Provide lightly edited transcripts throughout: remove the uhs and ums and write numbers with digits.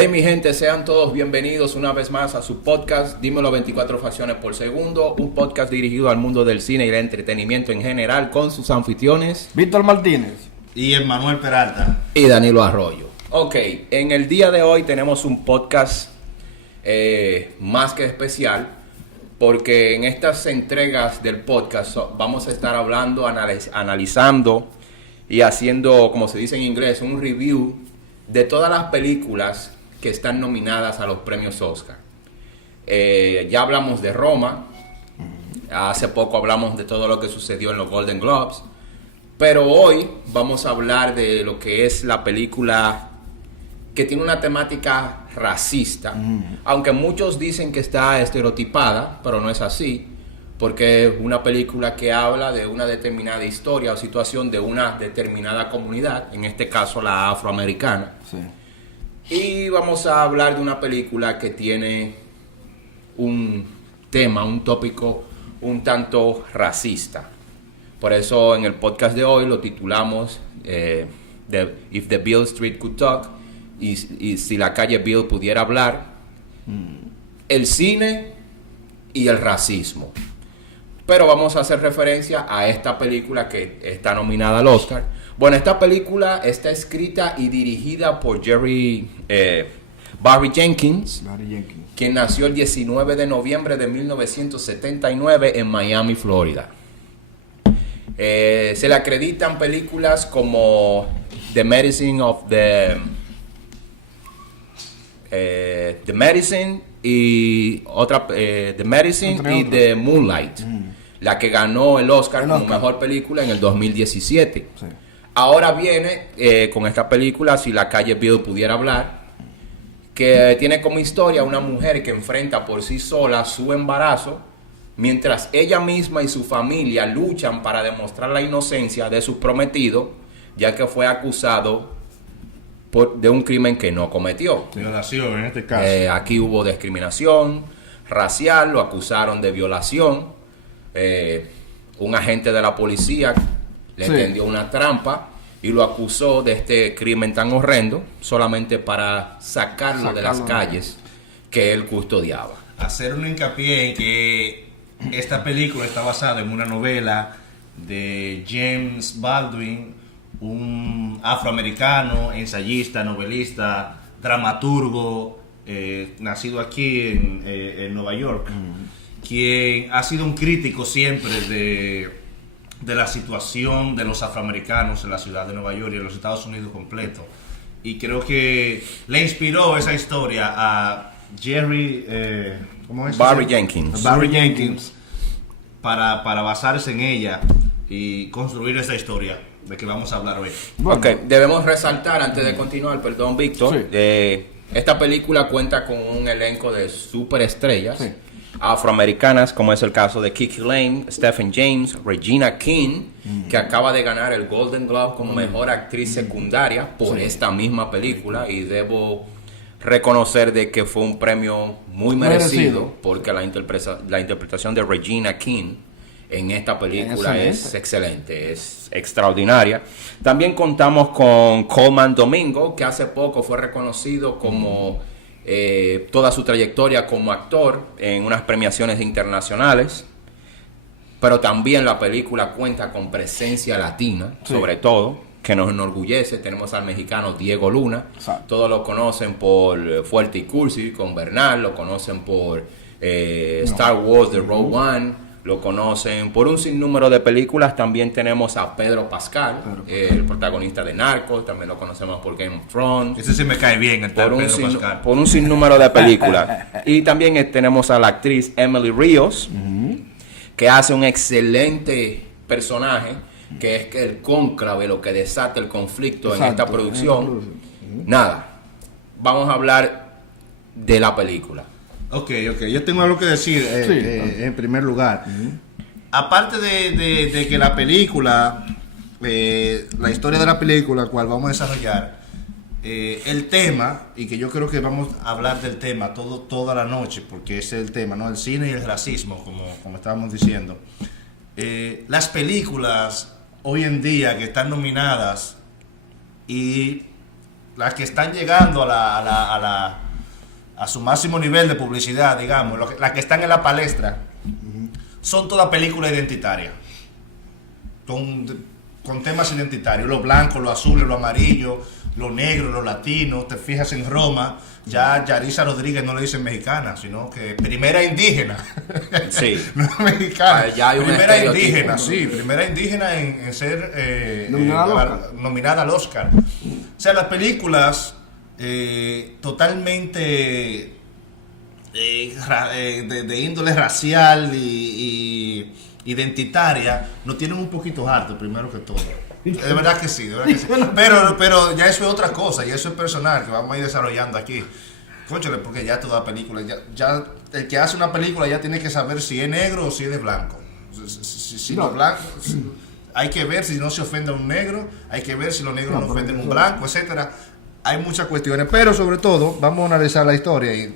Hey mi gente, sean todos bienvenidos una vez más a su podcast Dímelo 24 fracciones por segundo, un podcast dirigido al mundo del cine y el entretenimiento en general con sus anfitriones Víctor Martínez y Emmanuel Peralta y Danilo Arroyo. Ok, en el día de hoy tenemos un podcast más que especial porque en estas entregas del podcast vamos a estar hablando, analizando y haciendo, como se dice en inglés, un review de todas las películas que están nominadas a los premios Oscar. Ya hablamos de Roma, hace poco hablamos de todo lo que sucedió en los Golden Globes, pero hoy vamos a hablar de lo que es la película que tiene una temática racista, aunque muchos dicen que está estereotipada, pero no es así, porque es una película que habla de una determinada historia o situación de una determinada comunidad, en este caso la afroamericana. Sí. Y vamos a hablar de una película que tiene un tema, un tópico un tanto racista. Por eso en el podcast de hoy lo titulamos If the Beale Street Could Talk, y si la calle Beale pudiera hablar, el cine y el racismo. Pero vamos a hacer referencia a esta película que está nominada al Oscar. Bueno, esta película está escrita y dirigida por Barry Jenkins, quien nació el 19 de noviembre de 1979 en Miami, Florida. Se le acreditan películas como The Medicine y otra The Medicine y The Moonlight, la que ganó el Oscar como mejor película en el 2017. Sí. Ahora viene con esta película Si la calle Beale pudiera hablar, que tiene como historia una mujer que enfrenta por sí sola su embarazo, mientras ella misma y su familia luchan para demostrar la inocencia de su prometido, ya que fue acusado de un crimen que no cometió. Violación en este caso. Aquí hubo discriminación racial, lo acusaron de violación. Un agente de la policía le tendió una trampa y lo acusó de este crimen tan horrendo solamente para sacarlo de las calles que él custodiaba. Hacer un hincapié en que esta película está basada en una novela de James Baldwin, un afroamericano, ensayista, novelista, dramaturgo, nacido aquí en Nueva York, quien ha sido un crítico siempre de la situación de los afroamericanos en la ciudad de Nueva York y en los Estados Unidos completo. Y creo que le inspiró esa historia a Barry Jenkins para basarse en ella y construir esa historia de que vamos a hablar hoy. Bueno. Ok, debemos resaltar antes de continuar, perdón Víctor, esta película cuenta con un elenco de superestrellas afroamericanas, como es el caso de Kiki Lane, Stephen James, Regina King, que acaba de ganar el Golden Globe como mejor actriz secundaria por esta misma película, y debo reconocer de que fue un premio muy merecido porque la interpretación de Regina King en esta película es excelente, es extraordinaria. También contamos con Colman Domingo, que hace poco fue reconocido como toda su trayectoria como actor en unas premiaciones internacionales, pero también la película cuenta con presencia latina, sobre todo, que nos enorgullece. Tenemos al mexicano Diego Luna, todos lo conocen por Fuerte y Cursi con Bernal, lo conocen por Star Wars The Rogue One, lo conocen por un sinnúmero de películas. También tenemos a Pedro Pascal, el protagonista de Narcos, también lo conocemos por Game of Thrones. Ese sí me cae bien, el Pedro Pascal. Por un sinnúmero de películas. Y también tenemos a la actriz Emily Ríos, que hace un excelente personaje, que es el cónclave, lo que desata el conflicto en esta producción. Nada, vamos a hablar de la película. Ok, yo tengo algo que decir en primer lugar. Aparte de que la película, la historia de la película, cual vamos a desarrollar, el tema, y que yo creo que vamos a hablar del tema toda la noche, porque ese es el tema, ¿no? El cine y el racismo, como estábamos diciendo. Las películas hoy en día que están nominadas y las que están llegando a su máximo nivel de publicidad, digamos, las que están en la palestra, son todas películas identitarias. Con temas identitarios, lo blanco, lo azul, lo amarillo, lo negro, lo latino. Te fijas en Roma, ya Yarisa Rodríguez no le dicen mexicana, sino que primera indígena. Sí. No es mexicana. Ya hay primera indígena, sí, primera indígena en ser nominada al Oscar. O sea, las películas totalmente de índole racial y identitaria nos tienen un poquito harto, primero que todo. De verdad que sí, de verdad que sí. Pero ya eso es otra cosa, y eso es personal, que vamos a ir desarrollando aquí. Cónchale, porque ya toda película, ya el que hace una película ya tiene que saber si es negro o si es de blanco. Si no, blanco, hay que ver si no se ofende a un negro, hay que ver si los negros no ofenden a un blanco, etcétera. Hay muchas cuestiones, pero sobre todo, vamos a analizar la historia y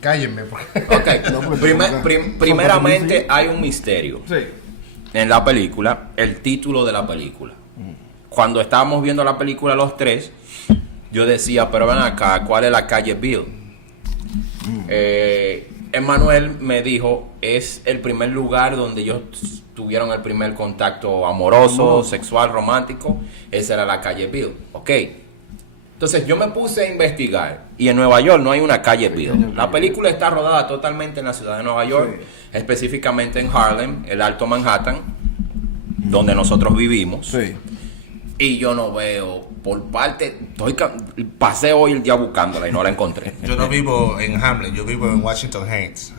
cállenme. Okay. Primeramente hay un misterio en la película, el título de la película. Cuando estábamos viendo la película los tres, yo decía, pero ven acá, ¿cuál es la calle Bill? Emmanuel me dijo, es el primer lugar donde ellos tuvieron el primer contacto amoroso, sexual, romántico. Esa era la calle Bill. Ok. Entonces yo me puse a investigar y en Nueva York no hay una calle Bill. La película está rodada totalmente en la ciudad de Nueva York, específicamente en Harlem, el Alto Manhattan, donde nosotros vivimos. Sí. Y yo no veo, por parte, pasé hoy el día buscándola y no la encontré. Yo no vivo en Hamlin, yo vivo en Washington Heights.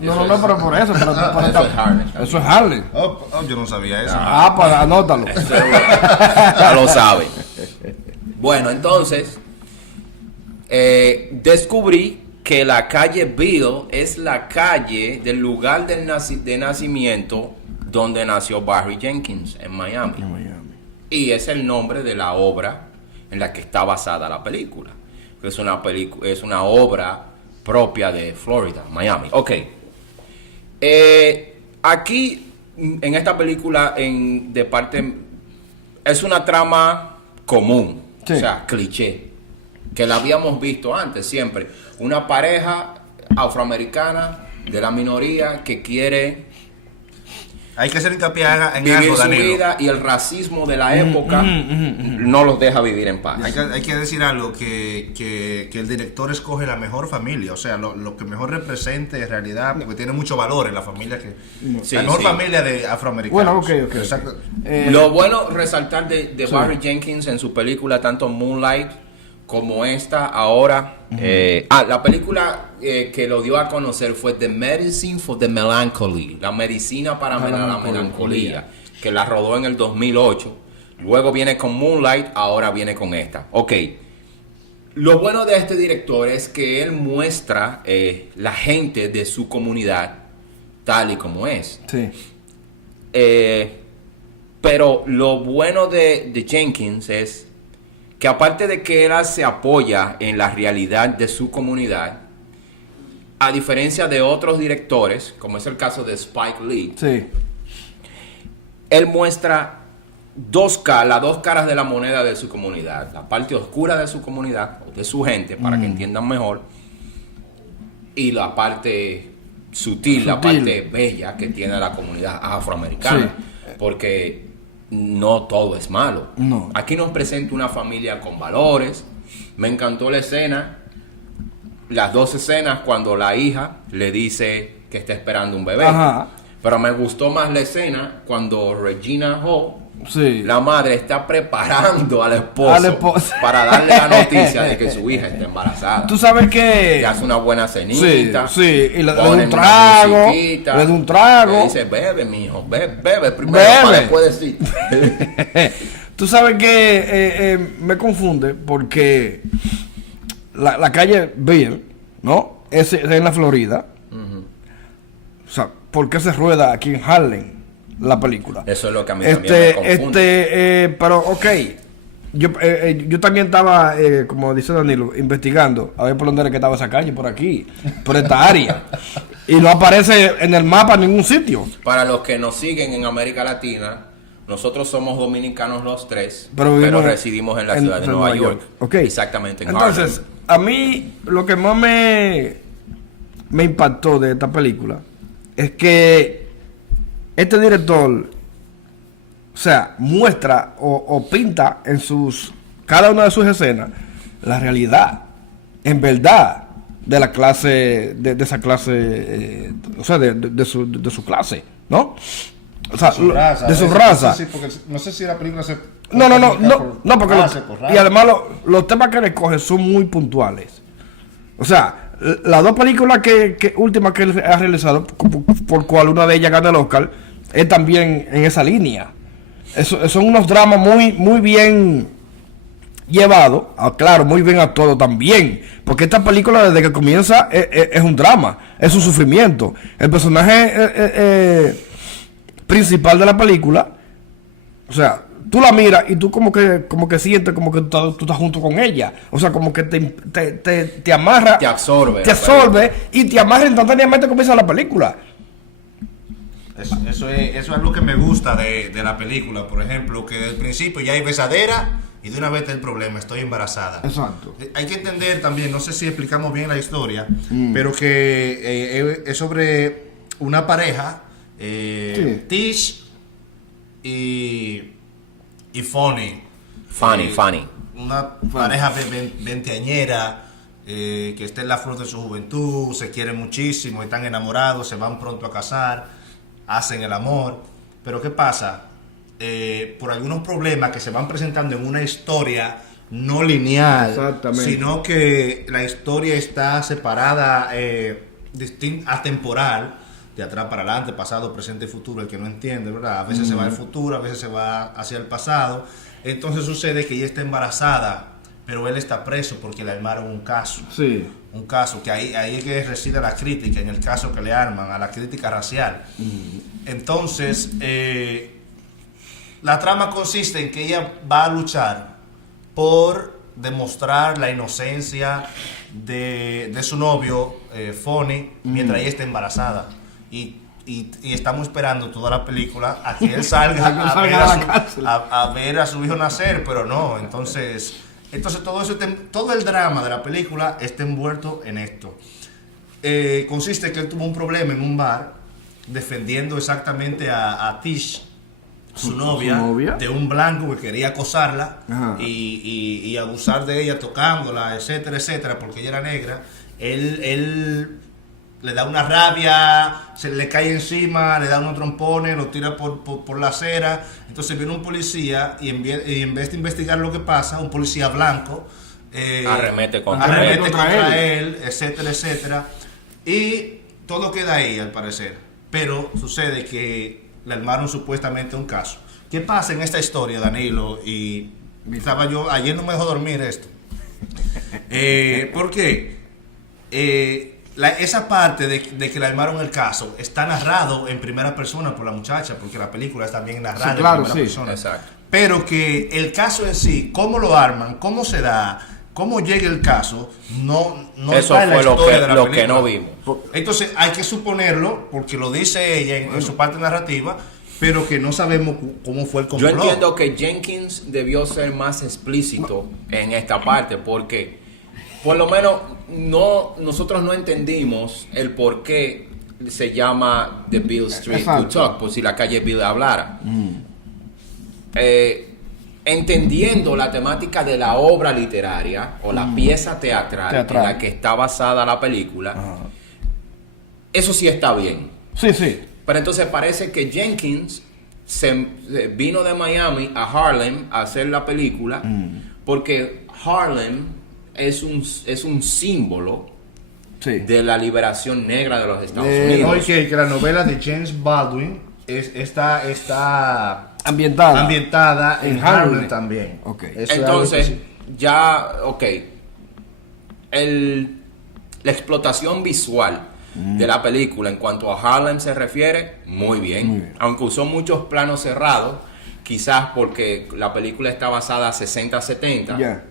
No, pero por eso. Pero eso es Harlem. Eso es Harlem. Yo no sabía eso. Para anótalo. Ya lo saben. Bueno, entonces, descubrí que la calle Bill es la calle del lugar de nacimiento donde nació Barry Jenkins, en Miami. Y es el nombre de la obra en la que está basada la película. Es una obra propia de Florida, Miami. Ok. Aquí, en esta película, es una trama común. Sí. O sea, cliché, que la habíamos visto antes siempre. Una pareja afroamericana de la minoría que quiere... Hay que hacer hincapié en vivir algo, su Danilo. vida, y el racismo de la época no los deja vivir en paz. Hay que decir algo, que el director escoge la mejor familia, o sea, lo que mejor represente en realidad, porque tiene mucho valor en la familia, la mejor familia de afroamericanos. Bueno, ok. Exacto. Lo bueno resaltar de Barry Jenkins en su película, tanto Moonlight como esta ahora. La película que lo dio a conocer fue The Medicine for the Melancholy, la medicina para la melancolía, que la rodó en el 2008. Luego viene con Moonlight, ahora viene con esta. Ok. Lo bueno de este director es que él muestra la gente de su comunidad tal y como es. Sí. Pero lo bueno de Jenkins es que aparte de que él se apoya en la realidad de su comunidad, a diferencia de otros directores, como es el caso de Spike Lee, él muestra las dos caras de la moneda de su comunidad, la parte oscura de su comunidad, de su gente, para que entiendan mejor, y la parte sutil, la parte bella que tiene la comunidad afroamericana, porque no todo es malo. No. Aquí nos presenta una familia con valores. Me encantó la escena, las dos escenas cuando la hija le dice que está esperando un bebé. Ajá. Pero me gustó más la escena cuando Regina Hall, sí, la madre, está preparando al esposo para darle la noticia de que su hija está embarazada. Tú sabes que... Le hace una buena cenita. Sí, y le da un trago. Le da un trago. Le dice, bebe, mijo, bebe primero para después decir. Tú sabes que me confunde porque la calle Bill, ¿no? Es en la Florida. O sea, ¿por qué se rueda aquí en Harlem la película? Eso es lo que a mí también me confunde. Pero ok, yo también estaba, como dice Danilo, investigando a ver por dónde era que estaba esa calle, por aquí, por esta área, y no aparece en el mapa en ningún sitio. Para los que nos siguen en América Latina, nosotros somos dominicanos los tres, pero residimos en la ciudad de Nueva York. Okay. Exactamente, en Entonces, Harlem. a mí lo que más me impactó de esta película es que este director, o sea, muestra o pinta en cada una de sus escenas la realidad, en verdad, de la clase, de esa clase, o sea, de su clase, ¿no? O sea, de su raza. No sé si la película se... No, porque y además los temas que recoge son muy puntuales. O sea, las dos películas últimas que él ha realizado, por cual una de ellas gana el Oscar, es también en esa línea. Son unos dramas muy bien llevados, claro, muy bien actuados también. Porque esta película desde que comienza es un drama, es un sufrimiento. El personaje principal de la película, o sea, tú la miras y tú como que sientes como que tú estás junto con ella. O sea, como que te amarra. Te absorbe. Te absorbe y te amarra instantáneamente comienza la película. Eso es lo que me gusta de la película. Por ejemplo, que desde el principio ya hay besadera y de una vez está el problema, estoy embarazada. Exacto. Hay que entender también, no sé si explicamos bien la historia, pero que es sobre una pareja, Sí. Tish y Funny. Funny. Una pareja veinteañera que está en la flor de su juventud, se quieren muchísimo, están enamorados, se van pronto a casar, hacen el amor. Pero ¿qué pasa? Por algunos problemas que se van presentando en una historia no lineal, sino que la historia está separada, atemporal, de atrás para adelante, pasado, presente y futuro, el que no entiende, ¿verdad? A veces se va al futuro, a veces se va hacia el pasado. Entonces sucede que ella está embarazada, pero él está preso porque le armaron un caso. Sí. Un caso que ahí es que reside la crítica, en el caso que le arman, a la crítica racial. Entonces, la trama consiste en que ella va a luchar por demostrar la inocencia de su novio, Fonny, mientras ella está embarazada. Y estamos esperando toda la película a que él salga a ver a su hijo nacer, pero no. Entonces todo el drama de la película está envuelto en esto. Consiste que él tuvo un problema en un bar defendiendo exactamente a Tish, su novia, de un blanco que quería acosarla y abusar de ella tocándola, etcétera, etcétera, porque ella era negra. Él le da una rabia, se le cae encima, le da unos trompones, lo tira por la acera. Entonces viene un policía y en vez de investigar lo que pasa, un policía blanco arremete contra él, etcétera, etcétera. Y todo queda ahí, al parecer. Pero sucede que le armaron supuestamente un caso. ¿Qué pasa en esta historia, Danilo? Y ayer no me dejó dormir esto. ¿Por qué? Esa parte de que le armaron el caso está narrado en primera persona por la muchacha, porque la película es también narrada en primera persona. Exacto. Pero que el caso en sí, cómo lo arman, cómo se da, cómo llega el caso, no eso está en la fue historia de la lo película. que no vimos. Entonces hay que suponerlo, porque lo dice ella en su parte narrativa, pero que no sabemos cómo fue el complot. Yo entiendo que Jenkins debió ser más explícito en esta parte, porque por lo menos nosotros no entendimos el por qué se llama The Bill Street to Talk, por si la calle Bill hablara. Entendiendo la temática de la obra literaria o la pieza teatral en la que está basada la película, eso sí está bien. Sí. Pero entonces parece que Jenkins se vino de Miami a Harlem a hacer la película porque Harlem es un símbolo de la liberación negra de los Estados Unidos. Oye, que la novela de James Baldwin está ambientada en Harlem también. Okay. Entonces, la explotación visual de la película en cuanto a Harlem se refiere, muy bien. Aunque usó muchos planos cerrados, quizás porque la película está basada 60-70.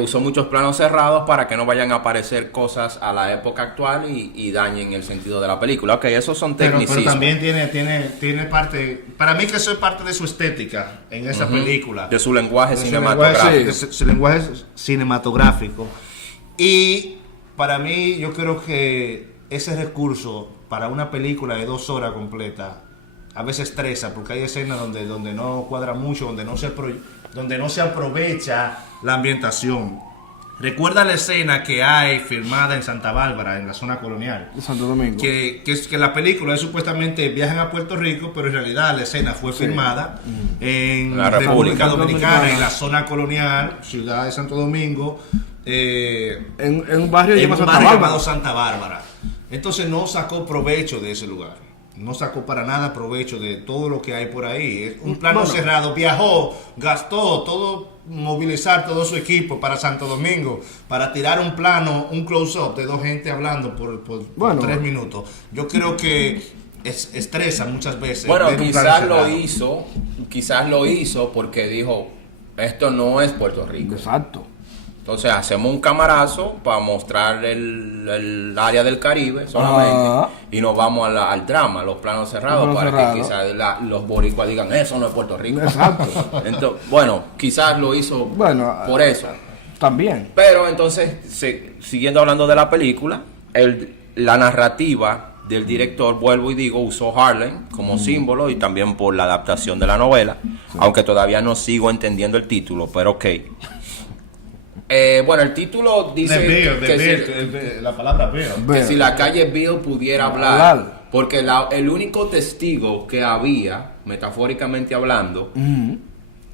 usó muchos planos cerrados para que no vayan a aparecer cosas a la época actual y dañen el sentido de la película. Ok, esos son tecnicismos. Pero también tiene parte, para mí que eso es parte de su estética en esa película. De su lenguaje cinematográfico. Su lenguaje cinematográfico. Y para mí yo creo que ese recurso para una película de 2 horas completa a veces estresa, porque hay escenas donde no cuadra mucho, donde no se aprovecha la ambientación. Recuerda la escena que hay filmada en Santa Bárbara, en la zona colonial. Santo Domingo. Que la película es supuestamente viajan a Puerto Rico, pero en realidad la escena fue filmada en la República Dominicana, en la zona colonial, ciudad de Santo Domingo, en un barrio llamado Santa Bárbara. Entonces no sacó provecho de ese lugar. No sacó para nada provecho de todo lo que hay por ahí. Es un plano cerrado. Viajó, gastó movilizar todo su equipo para Santo Domingo, para tirar un plano, un close-up de 2 gente hablando por 3 minutos. Yo creo que estresa muchas veces. Bueno, quizás lo hizo porque dijo, esto no es Puerto Rico. Exacto. Entonces hacemos un camarazo para mostrar el área del Caribe solamente y nos vamos al drama, los planos cerrados, que quizás los boricuas digan, eso no es Puerto Rico. Exacto. Entonces, bueno, quizás lo hizo por eso. También. Pero entonces, siguiendo hablando de la película, la narrativa del director, vuelvo y digo, usó Harlem como símbolo y también por la adaptación de la novela, aunque todavía no sigo entendiendo el título, pero ok. Bueno, el título dice la palabra Bill. Que si la calle Bill pudiera hablar, porque el único testigo que había, metafóricamente hablando,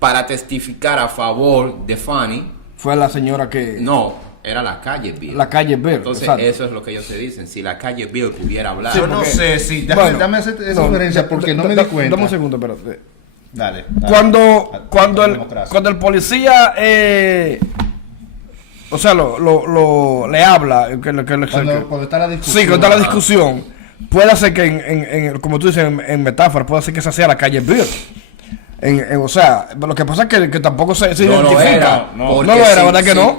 para testificar a favor de Fanny, fue la señora que... No, era la calle Bill. La calle Bill. Entonces, eso es lo que ellos se dicen. Si la calle Bill pudiera hablar. Yo no sé si... Dame esa sugerencia porque no me di cuenta. Dame un segundo, espérate. Dale. Cuando el policía... o sea, le habla. Cuando está la discusión. Sí, cuando está la discusión. Puede ser que, como tú dices, en metáfora, puede ser que esa sea la calle Bill. O sea, lo que pasa es que tampoco se identifica. No lo era, ¿verdad que no?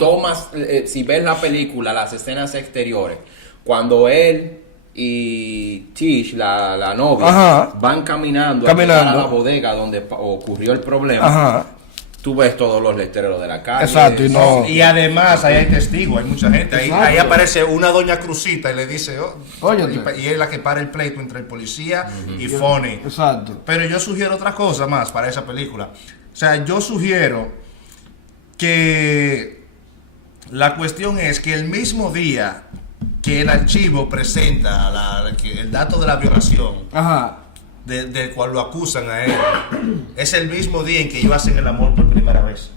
Si ves la película, las escenas exteriores, cuando él y Tish, la novia, van caminando a la bodega donde ocurrió el problema, tú ves todos los letreros de la calle. Exacto. Y además ahí hay testigos, hay mucha gente. Ahí aparece una doña Cruzita y le dice, y es la que para el pleito entre el policía y Fonny. Exacto. Pero yo sugiero otra cosa más para esa película. O sea, yo sugiero que la cuestión es que el mismo día que el archivo presenta el dato de la violación, del cual lo acusan a él, es el mismo día en que ellos hacen el amor por primera vez.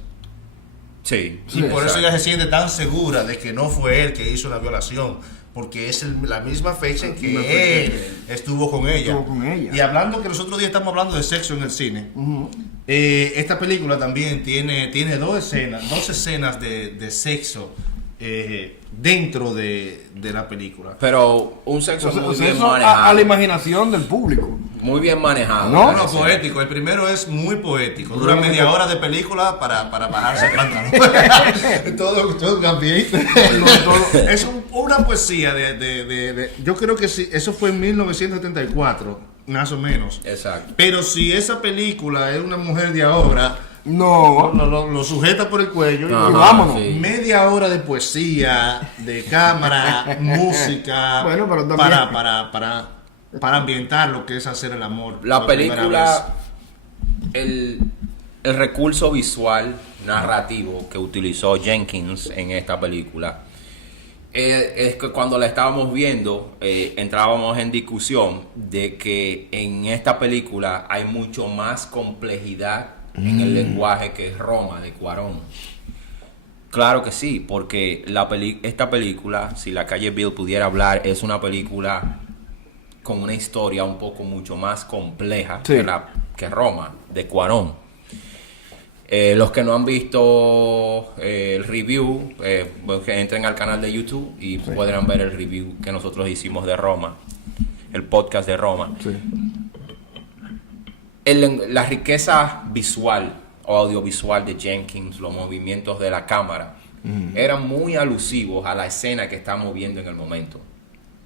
Sí. Y por eso ella se siente tan segura de que no fue él que hizo la violación, porque es la misma fecha en que él estuvo con ella. Y hablando que los otros días estamos hablando de sexo en el cine, esta película también tiene 2 escenas de sexo dentro de la película. Pero un sexo muy bien manejado. A la imaginación del público. Muy bien manejado. No, poético. El primero es muy poético. Dura media hora de película para bajarse el pantalón. todo un ambiente. Es una poesía yo creo que sí, eso fue en 1974, más o menos. Exacto. Pero si esa película es una mujer de ahora, no, lo sujeta por el cuello y vámonos. Sí. Media hora de poesía, de cámara, música, para ambientar lo que es hacer el amor. La película, el recurso visual narrativo que utilizó Jenkins en esta película, es que cuando la estábamos viendo, entrábamos en discusión de que en esta película hay mucho más complejidad en el lenguaje que Roma de Cuarón. Claro que sí, porque esta película, si la calle Bill pudiera hablar, es una película con una historia un poco mucho más compleja que Roma de Cuarón. Los que no han visto el review, que entren al canal de YouTube y podrán ver el review que nosotros hicimos de Roma, el podcast de Roma. La riqueza visual o audiovisual de Jenkins, los movimientos de la cámara, eran muy alusivos a la escena que estamos viendo en el momento.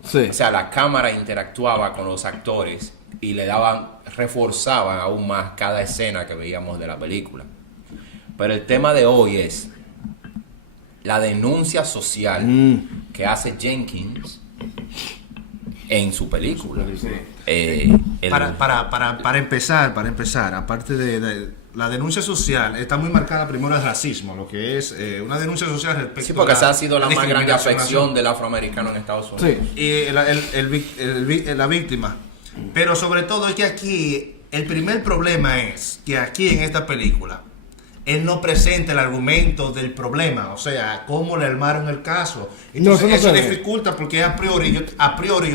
Sí. O sea, la cámara interactuaba con los actores y reforzaban aún más cada escena que veíamos de la película. Pero el tema de hoy es la denuncia social que hace Jenkins en su película. Para empezar, aparte de la denuncia social, está muy marcada primero el racismo, lo que es una denuncia social respecto Sí, porque esa ha sido la más grande discriminación afección del afroamericano en Estados Unidos. Sí. Y la víctima. Pero sobre todo es que aquí, el primer problema es que aquí en esta película, él no presenta el argumento del problema, o sea, cómo le armaron el caso. Entonces eso dificulta porque a priori yo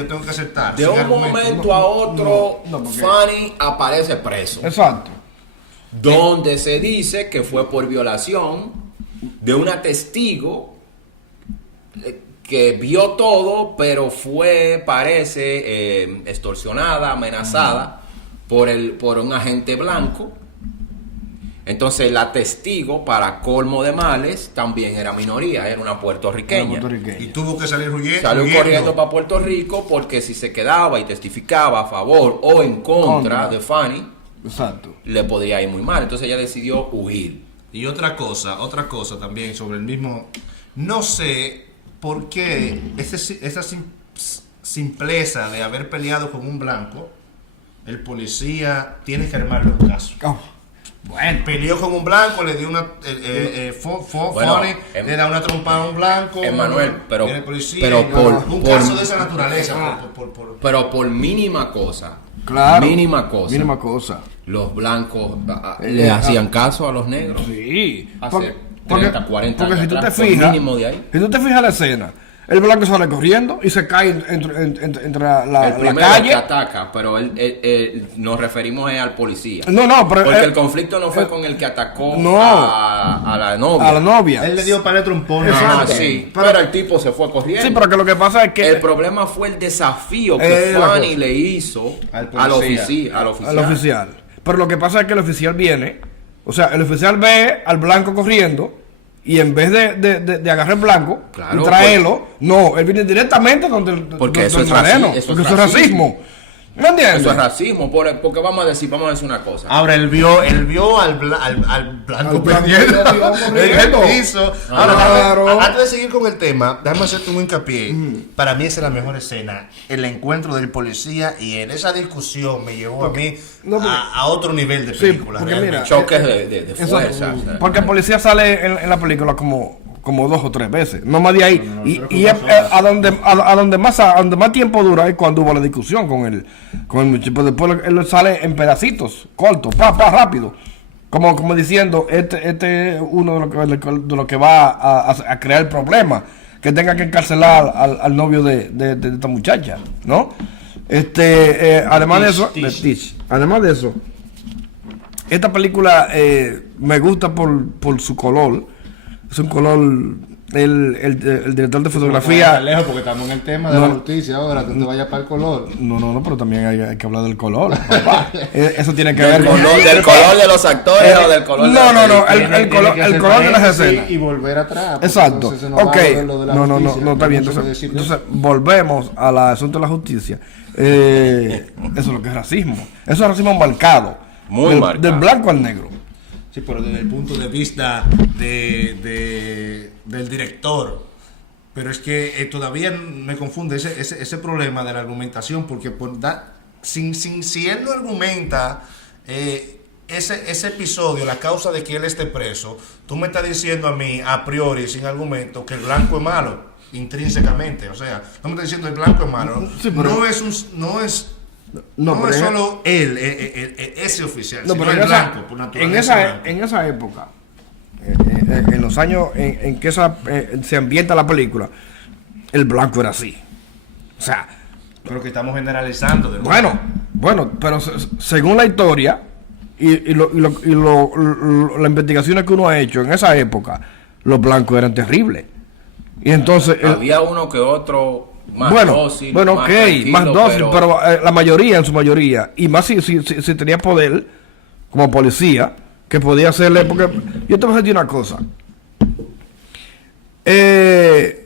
tengo que aceptar. De un momento a otro, Fanny aparece preso. Exacto. Donde se dice que fue por violación de una testigo que vio todo, pero parece extorsionada, amenazada por un agente blanco. Entonces la testigo, para colmo de males, también era minoría, era una puertorriqueña. Y tuvo que salir huyendo. Salió corriendo para Puerto Rico porque si se quedaba y testificaba a favor o en contra de Fanny, exacto, le podría ir muy mal. Entonces ella decidió huir. Y otra cosa también sobre el mismo, no sé por qué esa simpleza de haber peleado con un blanco, el policía tiene que armar los casos. Bueno, peleó con un blanco, le dio una le da una trompada a un blanco. Emmanuel, pero un caso de esa naturaleza. Pero por mínima cosa. Claro. Mínima cosa. Los blancos le hacían caso a los negros. Sí. Hace 30, 40 años. Porque si tú atrás, te fijas, mínimo de ahí. Si tú te fijas la escena, el blanco sale corriendo y se cae entre la primero calle. Que ataca, pero nos referimos al policía. No, pero porque el conflicto no fue con el que atacó a la novia. A la novia. Él le dio para el trompón. Sí, pero el tipo se fue corriendo. Sí, pero que lo que pasa es que el problema fue el desafío que Fanny le hizo al oficial. Pero lo que pasa es que el oficial viene, o sea, el oficial ve al blanco corriendo. Y en vez de agarrar el blanco y traerlo, él viene directamente porque eso es racismo. ¿Me entiendes? Eso es racismo, porque vamos a decir una cosa. Ahora él vio al blanco perdiendo en el piso. Ahora, antes de seguir con el tema, déjame hacerte un hincapié. Para mí esa es la mejor escena, el encuentro del policía, y en esa discusión me llevó a mí a otro nivel de película. Porque mira, choques de fuerza. Porque el policía sale en la película como 2 o 3 veces, no más de ahí. Y a donde más tiempo dura es cuando hubo la discusión con el muchacho. Después él sale en pedacitos, cortos, rápido. Como diciendo, este es uno de lo que va a crear el problema, que tenga que encarcelar al novio de esta muchacha, ¿no? Además de eso, esta película me gusta por su color. Es un color, el director de fotografía. Lejos porque estamos en el tema de la justicia ahora, que te vayas para el color. No, pero también hay que hablar del color, papá. Eso tiene que ver con del color de los actores o del color el color de las escenas. Y volver atrás. Exacto. No, está bien. Entonces, volvemos al asunto de la justicia. Eso es lo que es racismo. Eso es racismo marcado. Muy marcado. Del blanco al negro. Sí, pero desde el punto de vista del director. Pero es que todavía me confunde ese problema de la argumentación, porque si él no argumenta ese episodio, la causa de que él esté preso, tú me estás diciendo a mí, a priori, sin argumento, que el blanco es malo, intrínsecamente. O sea, no me estás diciendo el blanco es malo. Sí, pero no es solo él, ese oficial, no, sino pero el blanco, por naturaleza. En esa época, en los años en que se ambienta la película, el blanco era así. O sea, pero que estamos generalizando. Bueno, pero según la historia y las investigaciones que uno ha hecho en esa época, los blancos eran terribles. Y entonces había uno que otro más dócil, más dócil, pero la mayoría, en su mayoría, y más si tenía poder como policía, que podía hacerle, porque yo te voy a decir una cosa,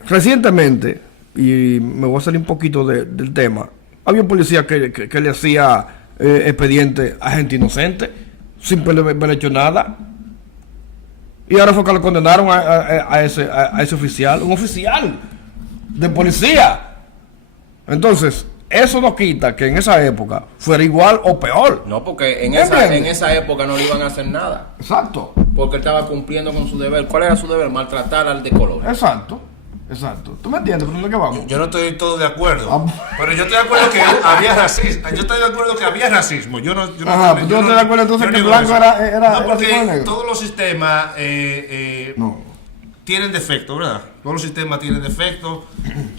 Recientemente, y me voy a salir un poquito del tema, había un policía que le hacía expediente a gente inocente, sin haber hecho nada. Y ahora fue que lo condenaron a ese oficial, un oficial de policía. Entonces, eso no quita que en esa época fuera igual o peor. No, porque en esa época no le iban a hacer nada. Exacto. Porque él estaba cumpliendo con su deber. ¿Cuál era su deber? Maltratar al de color. Exacto. ¿Tú me entiendes por dónde que vamos? Yo no estoy todo de acuerdo. Pero yo estoy de acuerdo que había racismo. Yo estoy de acuerdo que había racismo. Yo no estoy de acuerdo entonces que el blanco era no, porque negro. todos los sistemas tienen defectos, ¿verdad? Todos los sistemas tienen defectos.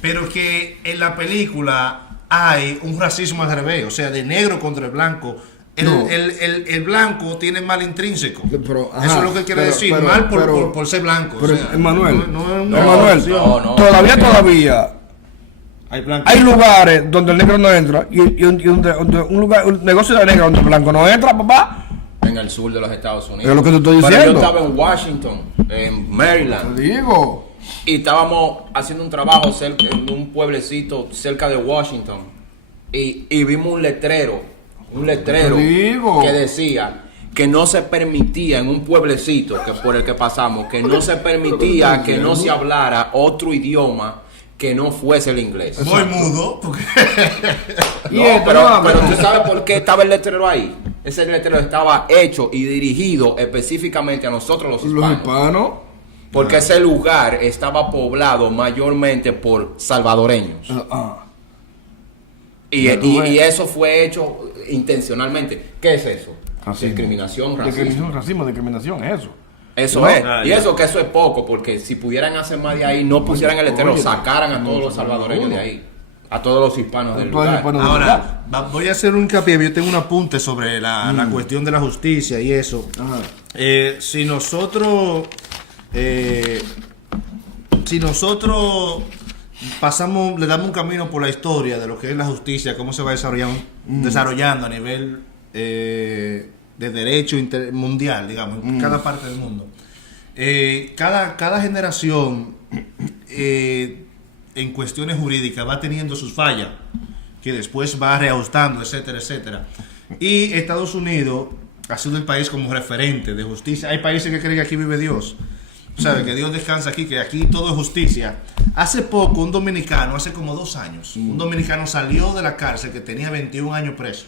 Pero que en la película hay un racismo al revés. O sea, de negro contra el blanco. El blanco tiene mal intrínseco. Pero, eso es lo que quiere decir. Mal por ser blanco. Pero, o sea, Emanuel, no, todavía hay lugares donde el negro no entra y un negocio de negro donde el blanco no entra, papá. En el sur de los Estados Unidos. Es lo que te estoy diciendo. Pero yo estaba en Washington, en Maryland. Te digo. Y estábamos haciendo un trabajo en un pueblecito cerca de Washington. Y vimos un letrero que decía que no se permitía en un pueblecito que por el que pasamos, que no se permitía que no se hablara otro idioma que no fuese el inglés. Muy mudo. Porque... pero tú sabes por qué estaba el letrero ahí. Ese letrero estaba hecho y dirigido específicamente a nosotros los hispanos. Porque ese lugar estaba poblado mayormente por salvadoreños. Y eso fue hecho intencionalmente. ¿Qué es eso? Racismo. Discriminación, racismo. Discriminación, eso. Eso es. Y eso es poco, porque si pudieran hacer más de ahí, no pusieran el letrero, sacaran a todos los salvadoreños de ahí. A todos los hispanos del lugar. Ahora, voy a hacer un hincapié. Yo tengo un apunte sobre la cuestión de la justicia y eso. Si nosotros pasamos, le damos un camino por la historia de lo que es la justicia, cómo se va desarrollando a nivel de derecho mundial, digamos, en cada parte del mundo. Cada generación en cuestiones jurídicas va teniendo sus fallas, que después va reajustando, etcétera, etcétera. Y Estados Unidos ha sido el país como referente de justicia. Hay países que creen que aquí vive Dios. ¿Sabe? Que Dios descansa aquí, que aquí todo es justicia. Hace poco, un dominicano, hace como 2 años, un dominicano salió de la cárcel que tenía 21 años preso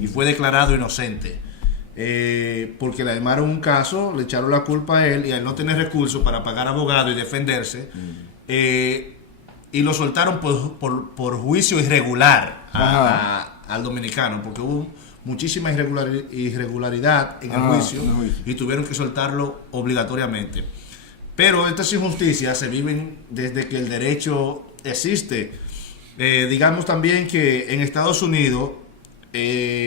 y fue declarado inocente. Porque le armaron un caso, le echaron la culpa a él y al no tener recursos para pagar abogado y defenderse, y lo soltaron por juicio irregular al dominicano, porque hubo muchísima irregularidad en el juicio y tuvieron que soltarlo obligatoriamente. Pero estas injusticias se viven desde que el derecho existe. Digamos también que en Estados Unidos,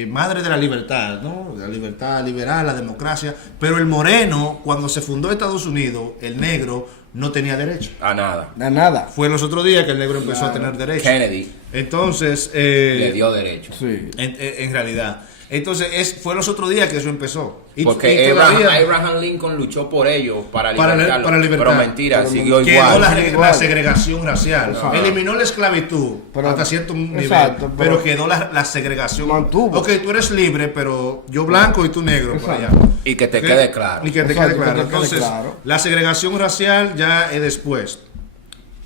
madre de la libertad, ¿no? La libertad liberal, la democracia, pero el moreno, cuando se fundó Estados Unidos, el negro no tenía derecho. A nada. Fue los otros días que el negro empezó a tener derecho. Kennedy. Entonces... le dio derecho. Sí. En realidad. Entonces, fue los otros días que eso empezó. Porque Abraham Lincoln luchó por ello, para libertad. Pero mentira, siguió igual. La segregación racial. Eliminó la esclavitud hasta cierto nivel. Pero quedó la segregación. Mantuvo. Ok, tú eres libre, pero yo blanco y tú negro. Por allá. Y que te quede claro. Entonces, la segregación racial ya es después.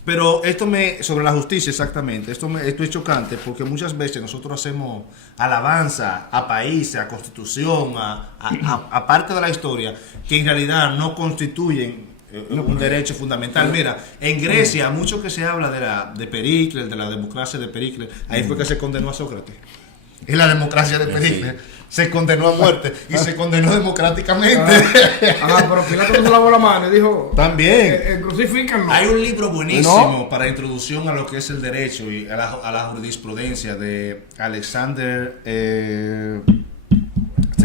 Pero sobre la justicia exactamente, esto es chocante porque muchas veces nosotros hacemos alabanza a países, a constitución, a parte de la historia que en realidad no constituyen un derecho fundamental. Mira, en Grecia mucho que se habla de Pericles, de la democracia de Pericles, ahí fue que se condenó a Sócrates. Es la democracia de Pericles. Se condenó a muerte y se condenó democráticamente. Pero Pilato no se lavó la mano y dijo: también. Crucifícanlo. Hay un libro buenísimo para introducción a lo que es el derecho y a la jurisprudencia de Alexander. Se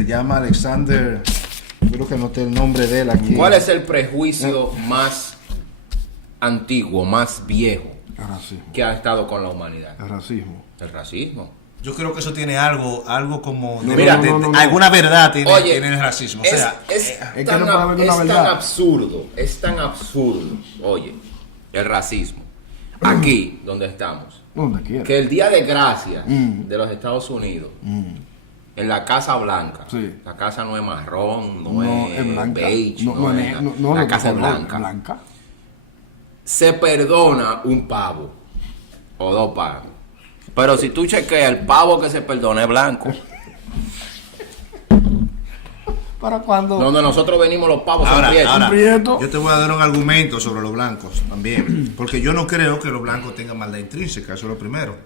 llama Alexander. Creo que anoté el nombre de él aquí. ¿Cuál es el prejuicio más antiguo, más viejo que ha estado con la humanidad? El racismo. El racismo. Yo creo que eso tiene algo como alguna verdad tiene el racismo. Es tan absurdo. Oye, el racismo. Aquí, donde estamos. Donde quiera. Que el Día de Gracias de los Estados Unidos, en la Casa Blanca, Sí. la casa no es marrón, no, No, es es blanca. beige, No, la lo casa es color, blanca. blanca. Se perdona un pavo o 2 pavos. Pero si tú chequeas, el pavo que se perdona es blanco. Para cuando. Donde nosotros venimos los pavos son Ahora, prietos. Prieto. yo te voy a dar un argumento sobre los blancos también, porque yo no creo que los blancos tengan maldad intrínseca, eso es lo primero.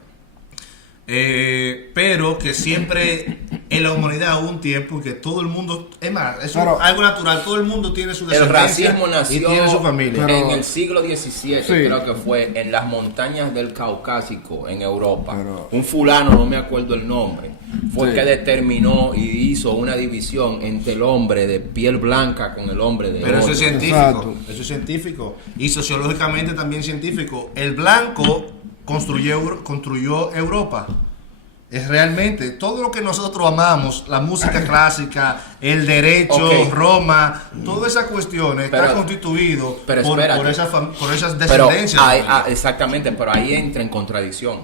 Pero que siempre en la humanidad hubo un tiempo en que todo el mundo, es más, eso es algo natural, todo el mundo tiene su El descendencia racismo nació y tiene su familia. Pero- en el siglo XVII, Sí. creo que fue, en las montañas del Caucásico, en Europa. Pero- Un fulano, no me acuerdo el nombre, fue Sí. el que determinó y hizo una división entre el hombre de piel blanca con el hombre de Pero eso es oro. científico, Exacto. eso es científico y sociológicamente también científico. El blanco construyó Europa. Es realmente todo lo que nosotros amamos, la música clásica, el derecho, Ok. Roma, todas esas cuestiones está Pero- constituido pero por espérate. por esas Pero descendencias. exactamente, pero ahí entra en contradicción.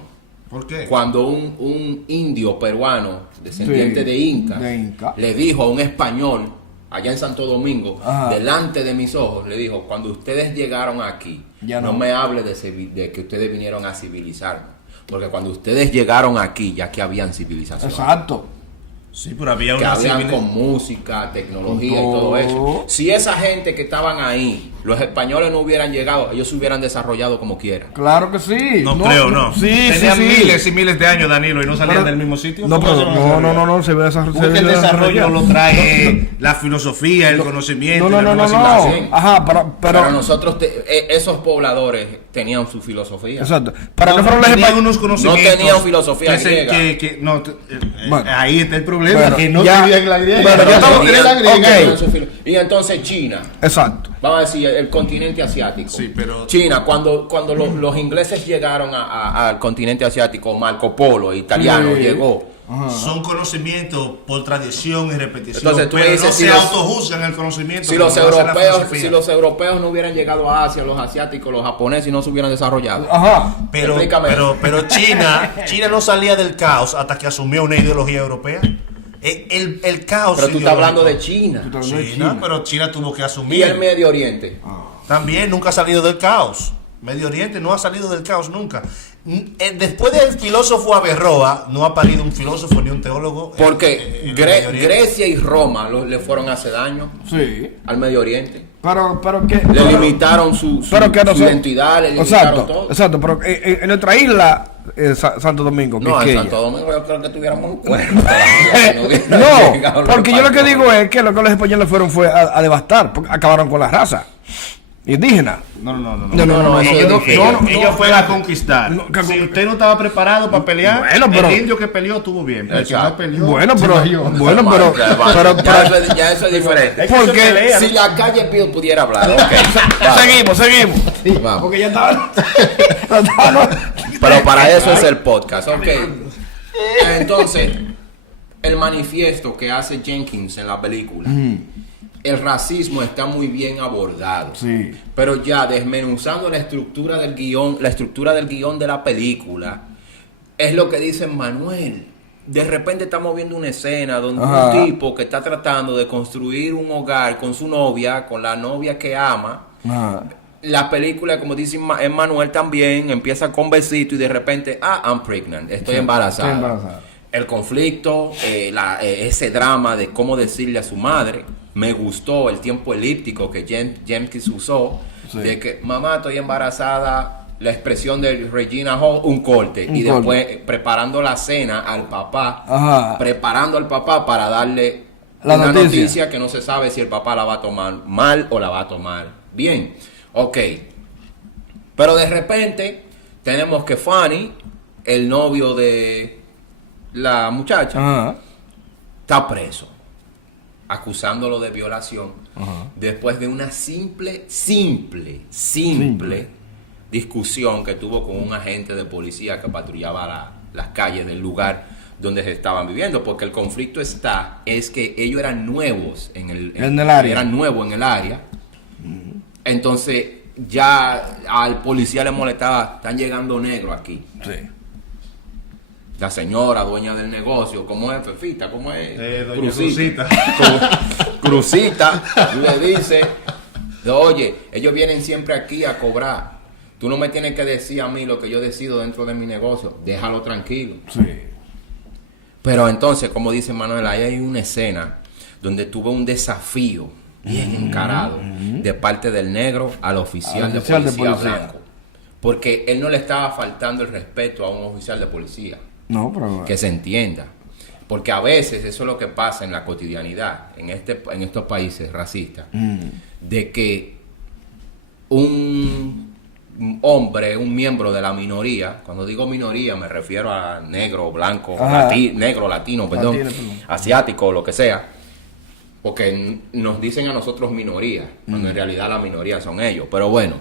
¿Por qué? Cuando un indio peruano, descendiente Sí, de Incas, de Inca. le dijo a un español, allá en Santo Domingo, Ajá. delante de mis ojos, le dijo, cuando ustedes llegaron aquí, Ya no no. me hable de que ustedes vinieron a civilizarme, porque cuando ustedes llegaron aquí, ya que habían civilización. Exacto. Sí, pero había Que una habían civilización. con música, tecnología y Con todo todo. eso. Si esa gente que estaban ahí, los españoles no hubieran llegado, ellos se hubieran desarrollado como quieran. Claro que sí. No creo, no. Sí, Tenían sí, sí. miles y miles de años, Danilo, y no salían Pero- del mismo sitio. No, ¿Cómo pero, se van a no, se ve esa Porque el desarrollo lo trae la filosofía, el conocimiento, No, la nueva civilización. Ajá, Pero nosotros, esos pobladores tenían su filosofía. Exacto. ¿Para qué fueron los Tenían españoles? unos conocimientos. No tenían filosofía griega. Bueno. Ahí está el problema. Bueno, que no ya- tenían la griega. bueno, ya Pero estamos- tenían- la griega. ok. tenían su y entonces China, Exacto. vamos a decir, el continente asiático. Sí, pero- China, cuando los ingleses llegaron al continente asiático, Marco Polo, italiano, Sí. llegó. Son conocimientos por tradición y repetición. Entonces, tú me pero dices, no si se los- autojuzgan el conocimiento. Si los, como lo hace la europeos, filosofía. si los europeos no hubieran llegado a Asia, los asiáticos, los japoneses no se hubieran desarrollado. Ajá. Pero, Explícame. pero China no salía del caos hasta que asumió una ideología europea. El caos. Pero tú estás hablando de ideológico. China. Tú estás hablando de China, China. pero China tuvo que Y asumir. el Medio Oriente. También nunca ha salido del caos. Medio Oriente no ha salido del caos nunca. Después del filósofo Averroa, no ha parido un filósofo ni un teólogo. Porque en el Medio Oriente. Grecia y Roma le fueron a hacer daño Sí. al Medio Oriente. Pero que. Le limitaron su Pero que su nosotros- identidad, le limitaron Exacto, todo. exacto. Pero en nuestra isla, Santo Domingo, No, en Quisqueya. Santo Domingo yo creo que tuviéramos un cuento. No, porque yo lo que digo es que lo que los españoles fue a devastar, porque acabaron con la raza indígena. No. eso es diferente. Ellos fueron a conquistar. No, que- Si usted no estaba preparado para pelear, Bueno, pero- el indio que peleó estuvo bien. El que no Exacto. peleó, Bueno, se pero, cayó. bueno, pero, Ya eso es diferente. porque Si la calle Pío pudiera hablar, ok. seguimos. Vamos. Porque ya estaba. Pero para eso es el podcast, ok. Entonces, el manifiesto que hace Jenkins en la película, el racismo está muy bien abordado. Sí. Pero ya desmenuzando la estructura del guión de la película, es lo que dice Manuel. De repente estamos viendo una escena donde Ajá. un tipo que está tratando de construir un hogar con su novia, con la novia que ama. Ajá. La película, como dice Manuel también, empieza con besito y de repente, I'm pregnant, estoy embarazada. estoy embarazada. El conflicto, ese drama de cómo decirle a su madre, me gustó el tiempo elíptico que Jenkins usó, Sí. de que mamá estoy embarazada, la expresión de Regina Hall, un corte, y corte. después preparando la cena al papá, Ajá. preparando al papá para darle La una noticia. noticia que no se sabe si el papá la va a tomar mal o la va a tomar bien. Ok. Pero de repente tenemos que Fanny, el novio de la muchacha, Ajá. está preso, acusándolo de violación, después de una simple discusión que tuvo con un agente de policía que patrullaba las calles del lugar donde se estaban viviendo, porque el conflicto es que ellos eran nuevos en el En el área. eran nuevos en el área. Entonces ya al policía le molestaba, están llegando negros aquí. Sí. La señora dueña del negocio, ¿cómo es, Fefita? ¿Cómo es? Doña Crucita. Crucita le dice, oye, ellos vienen siempre aquí a cobrar. Tú no me tienes que decir a mí lo que yo decido dentro de mi negocio. Déjalo tranquilo. Sí. Pero entonces, como dice Manuel, ahí hay una escena donde tuve un desafío bien encarado de parte del negro al oficial de policía blanco. Porque él no le estaba faltando el respeto a un oficial de policía. No, pero... Que se entienda. Porque a veces eso es lo que pasa en la cotidianidad, en estos países racistas, de que un hombre, un miembro de la minoría, cuando digo minoría me refiero a negro, blanco, negro, latino, perdón, asiático, lo que sea, porque nos dicen a nosotros minoría, cuando en realidad la minoría son ellos, pero bueno.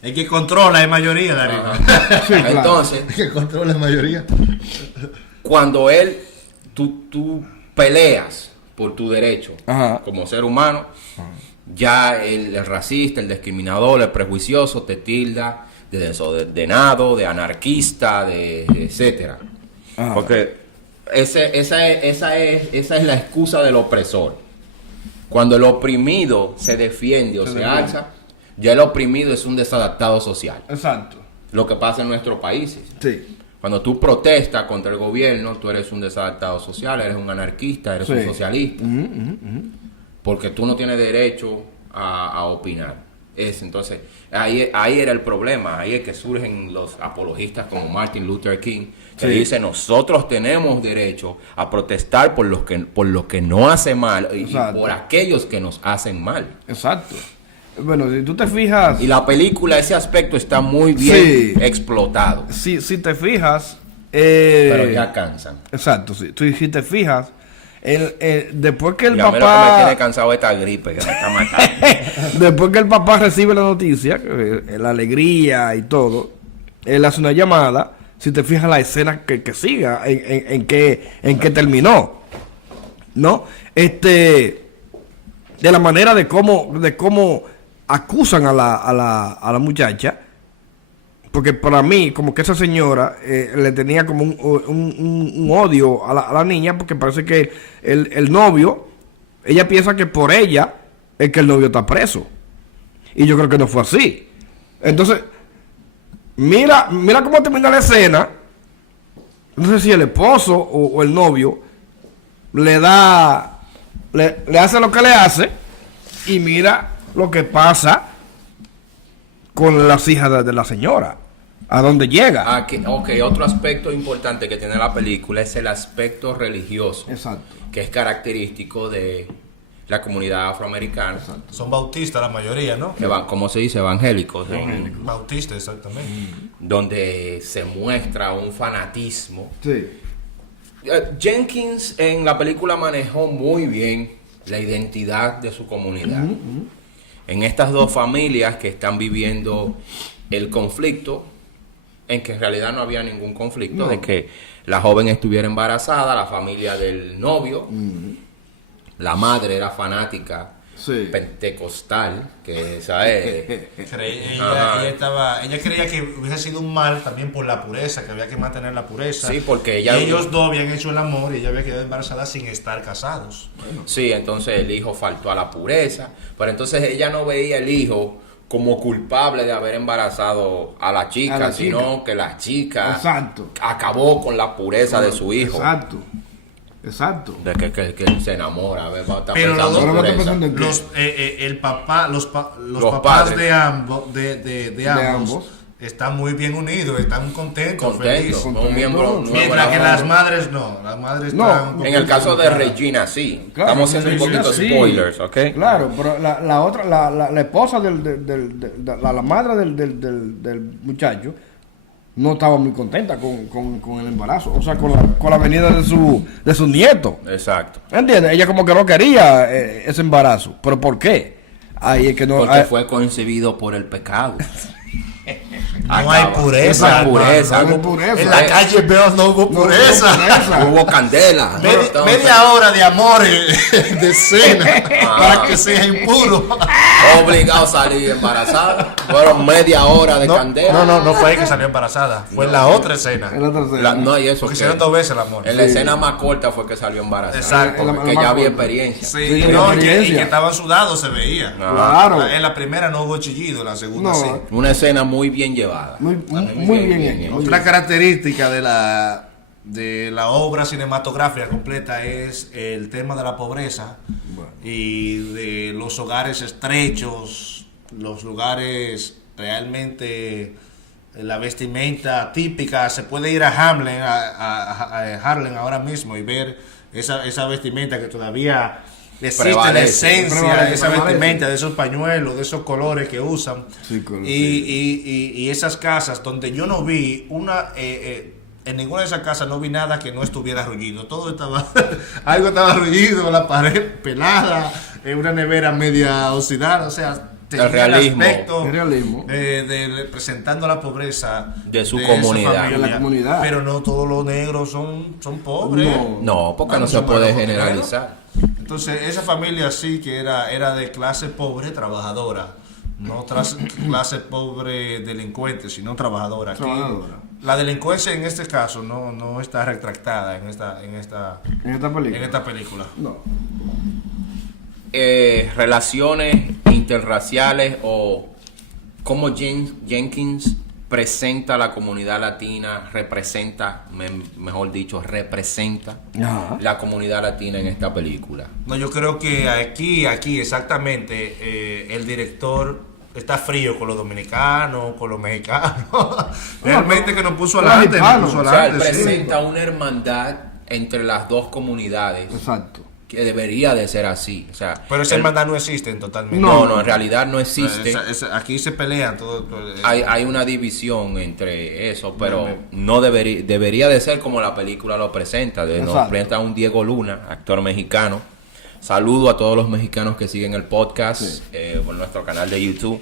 El que controla es mayoría, Darío. Sí, claro. Entonces, Que controla la mayoría. cuando tú peleas por tu derecho como ser humano, ya el racista, el discriminador, el prejuicioso te tilda de desordenado, de anarquista, de etcétera. Porque esa es la excusa del opresor. Cuando el oprimido se defiende o se alza, ya el oprimido es un desadaptado social. Exacto. Lo que pasa en nuestros países. Sí. Cuando tú protestas contra el gobierno, tú eres un desadaptado social, eres un anarquista, eres un socialista. Porque tú no tienes derecho a opinar. Entonces, ahí era el problema. Ahí es que surgen los apologistas como Martin Luther King, que dice, nosotros tenemos derecho a protestar por lo que no hace mal y por aquellos que nos hacen mal. Exacto. Bueno, si tú te fijas... Y la película, ese aspecto está muy bien explotado. Si te fijas... pero ya cansan. Exacto, sí. Si te fijas, después que el papá... Lo que me tiene cansado esta gripe que me está matando. Después que el papá recibe la noticia, la alegría y todo, él hace una llamada. Si te fijas la escena que siga, en que terminó, ¿no? De la manera de cómo acusan a la muchacha, porque para mí como que esa señora le tenía como un odio a la niña, porque parece que el novio, ella piensa que por ella es que el novio está preso, y yo creo que no fue así. Entonces mira cómo termina la escena. No sé si el esposo o el novio le hace lo que le hace, y mira lo que pasa con las hijas de la señora, a dónde llega. Otro aspecto importante que tiene la película es el aspecto religioso. Exacto. Que es característico de la comunidad afroamericana. Exacto. Son bautistas la mayoría, ¿no? ¿Cómo se dice? Evangélicos. Bautistas, exactamente. Donde se muestra un fanatismo. Sí. Jenkins en la película manejó muy bien la identidad de su comunidad. En estas dos familias que están viviendo el conflicto, en que en realidad no había ningún conflicto, de que la joven estuviera embarazada, la familia del novio, la madre era fanática pentecostal, que ¿sabes? Ella creía que hubiese sido un mal también por la pureza, que había que mantener la pureza. Sí, porque ellos dos habían hecho el amor y ella había quedado embarazada sin estar casados. Bueno. Sí, entonces el hijo faltó a la pureza, pero entonces ella no veía el hijo como culpable de haber embarazado a la chica, sino que la chica acabó con la pureza de su hijo. Exacto. De que él se enamora. Pero los papás de ambos están muy bien unidos, están contentos, felices. Mientras que las madres no. Las madres están en el caso de Regina, sí. Claro, estamos haciendo un poquito spoilers, ¿ok? Claro, pero la otra, la esposa la madre del muchacho, no estaba muy contenta con el embarazo, o sea, con la venida de su nieto. Exacto. ¿Entiendes? Ella como que no quería ese embarazo. ¿Pero por qué? Ahí es que no. Porque fue concebido por el pecado. No hay pureza. No hay pureza. No hay pureza. En la calle veo no hubo pureza. Hubo candela. Media hora de amores de cena para que sea impuro. Obligado a salir embarazada. Fueron media hora de candela. No fue ahí que salió embarazada. Fue en la otra escena. En la tercera. No, y eso. Porque hicieron 2 veces el amor. En la escena más corta fue que salió embarazada. Exacto. Que ya había experiencia. Sí, Sí, no, y experiencia. que estaban sudados, se veía. Claro. En la primera no hubo chillido, en la segunda No. sí. Una escena muy bien llevada. Muy bien hecho. Otra característica de la obra cinematográfica completa es el tema de la pobreza y de los hogares estrechos, los lugares realmente, la vestimenta típica. Se puede ir a Harlem, a Harlem ahora mismo y ver esa vestimenta que todavía existe, la Prevalece. esencia de esa vestimenta, de esos pañuelos, de esos colores que usan. Sí, claro, Y esas casas donde yo no vi en ninguna de esas casas no vi nada que no estuviera rullido. Todo estaba, algo estaba rullido, la pared pelada, una nevera media oxidada, o sea, tenía realismo. el aspecto El realismo. representando la pobreza De su esa comunidad. familia. De la comunidad. Pero no todos los negros son pobres. No, porque no se son puede malos generalizar. Entonces, esa familia sí que era de clase pobre trabajadora, no clase pobre delincuente, sino trabajadora. Aquí, Trabajadora. la delincuencia en este caso no está retractada en esta En esta película. No. Relaciones interraciales o cómo Jenkins presenta a la comunidad latina, representa Ajá. la comunidad latina en esta película. No, yo creo que aquí exactamente el director está frío con los dominicanos, con los mexicanos. Realmente que nos puso Los adelante. hispanos. O sea, él presenta una hermandad entre las dos comunidades Exacto. que debería de ser así. O sea, Pero esa hermandad no existe totalmente. no, en realidad no existe. Aquí se pelean todo. Hay una división entre eso, pero no debería de ser como la película lo presenta. Nos Exacto. presenta a un Diego Luna, actor mexicano. Saludo a todos los mexicanos que siguen el podcast por nuestro canal de YouTube.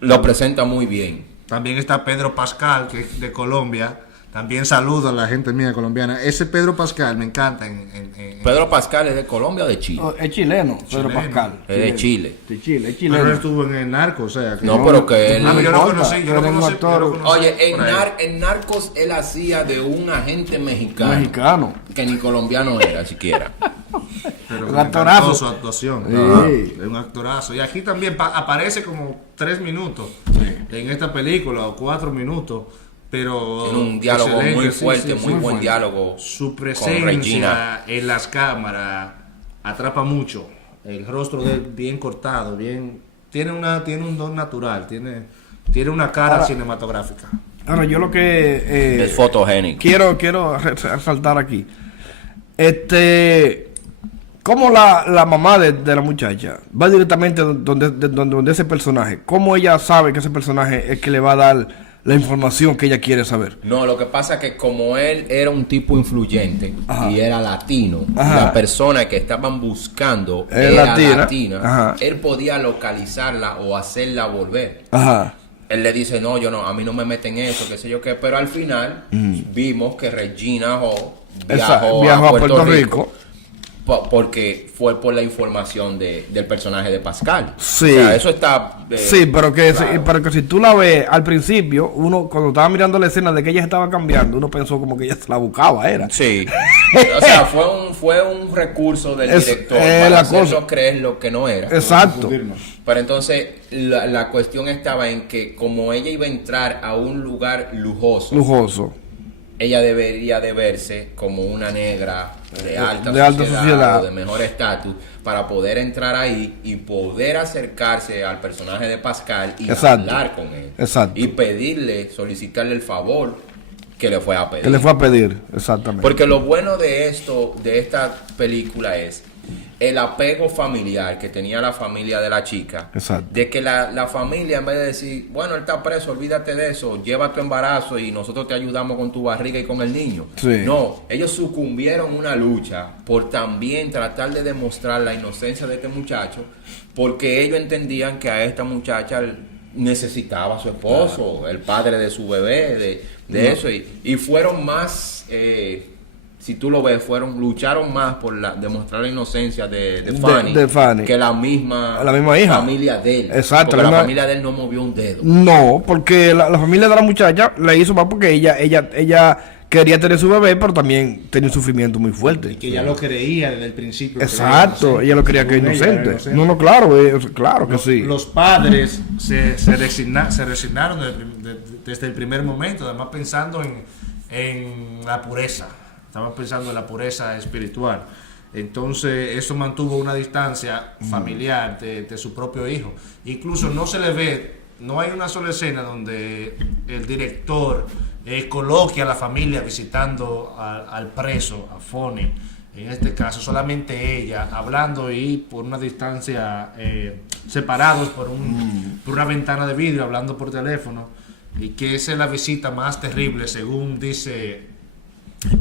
Lo presenta muy bien. También está Pedro Pascal, que es de Colombia. También saludo a la gente mía colombiana. Ese Pedro Pascal me encanta. Pedro Pascal es de Colombia o de Chile. Oh, es chileno, Pedro Chileno. Pascal. Es de Chile. De Chile, es Pero él chileno. estuvo en el Narco, o sea. Que No, pero que él... yo lo importa, conocí, yo lo era un conocí. actor. yo lo conocí Oye, por ahí. en Narcos él hacía de un agente mexicano. Mexicano. Que ni colombiano era siquiera. Pero Un me actorazo. encantó su actuación. Sí. Es un actorazo. Y aquí también aparece como 3 minutos en esta película, o 4 minutos. Pero Tiene un diálogo excelente, muy sí, fuerte, sí, muy sí, buen fuerte. diálogo Su con Regina. presencia en las cámaras atrapa mucho. El rostro de él bien cortado, bien. Tiene un don natural, tiene una cara Ahora- cinematográfica. Ahora, yo lo que Es fotogénico. quiero resaltar aquí. Cómo la mamá de la muchacha va directamente donde ese personaje. Cómo ella sabe que ese personaje es que le va a dar la información que ella quiere saber. No, lo que pasa es que como él era un tipo influyente Ajá. y era latino, Ajá. la persona que estaban buscando Es era latina. latina, Ajá. él podía localizarla o hacerla volver. Ajá. Él le dice, no, a mí no me meten eso, qué sé yo qué, pero al final vimos que Regina Hall Viajó a Puerto Rico. Porque fue por la información del personaje de Pascal. Sí. O sea, eso está... Sí, pero que, claro. pero que si tú la ves al principio, uno cuando estaba mirando la escena de que ella estaba cambiando, uno pensó como que ella se la buscaba, era. Sí. O sea, fue un recurso del director la para hacerlo cosa. creer lo que no era. Exacto. Pero entonces la cuestión estaba en que como ella iba a entrar a un lugar lujoso, Lujoso. ella debería de verse como una negra de alta sociedad. sociedad o de mejor estatus para poder entrar ahí y poder acercarse al personaje de Pascal y Exacto. hablar con él. Exacto. Y pedirle, solicitarle el favor que le fue a pedir. Que le fue a pedir, exactamente. Porque lo bueno de esta película es el apego familiar que tenía la familia de la chica. Exacto. De que la familia, en vez de decir, bueno, él está preso, olvídate de eso, lleva tu embarazo y nosotros te ayudamos con tu barriga y con el niño. Sí. No, ellos sucumbieron a una lucha por también tratar de demostrar la inocencia de este muchacho, porque ellos entendían que a esta muchacha necesitaba a su esposo, el padre de su bebé, de eso, y fueron más, si tú lo ves, lucharon más por demostrar la inocencia de Fanny, que la misma hija, familia de él. Exacto. Porque la familia de él no movió un dedo. No, porque la familia de la muchacha le hizo más porque ella quería tener su bebé, pero también tenía un sufrimiento muy fuerte. Y que ella lo creía desde el principio. Exacto, ella lo creía que era inocente. No, claro, claro que sí. Los padres se resignaron desde el primer momento, además pensando en la pureza. Estaban pensando en la pureza espiritual. Entonces eso mantuvo una distancia familiar de su propio hijo. Incluso no se le ve, no hay una sola escena donde el director coloque a la familia visitando al preso, a Fonny, en este caso, solamente ella, hablando y por una distancia, separados por una ventana de vidrio, hablando por teléfono, y que esa es la visita más terrible, según dice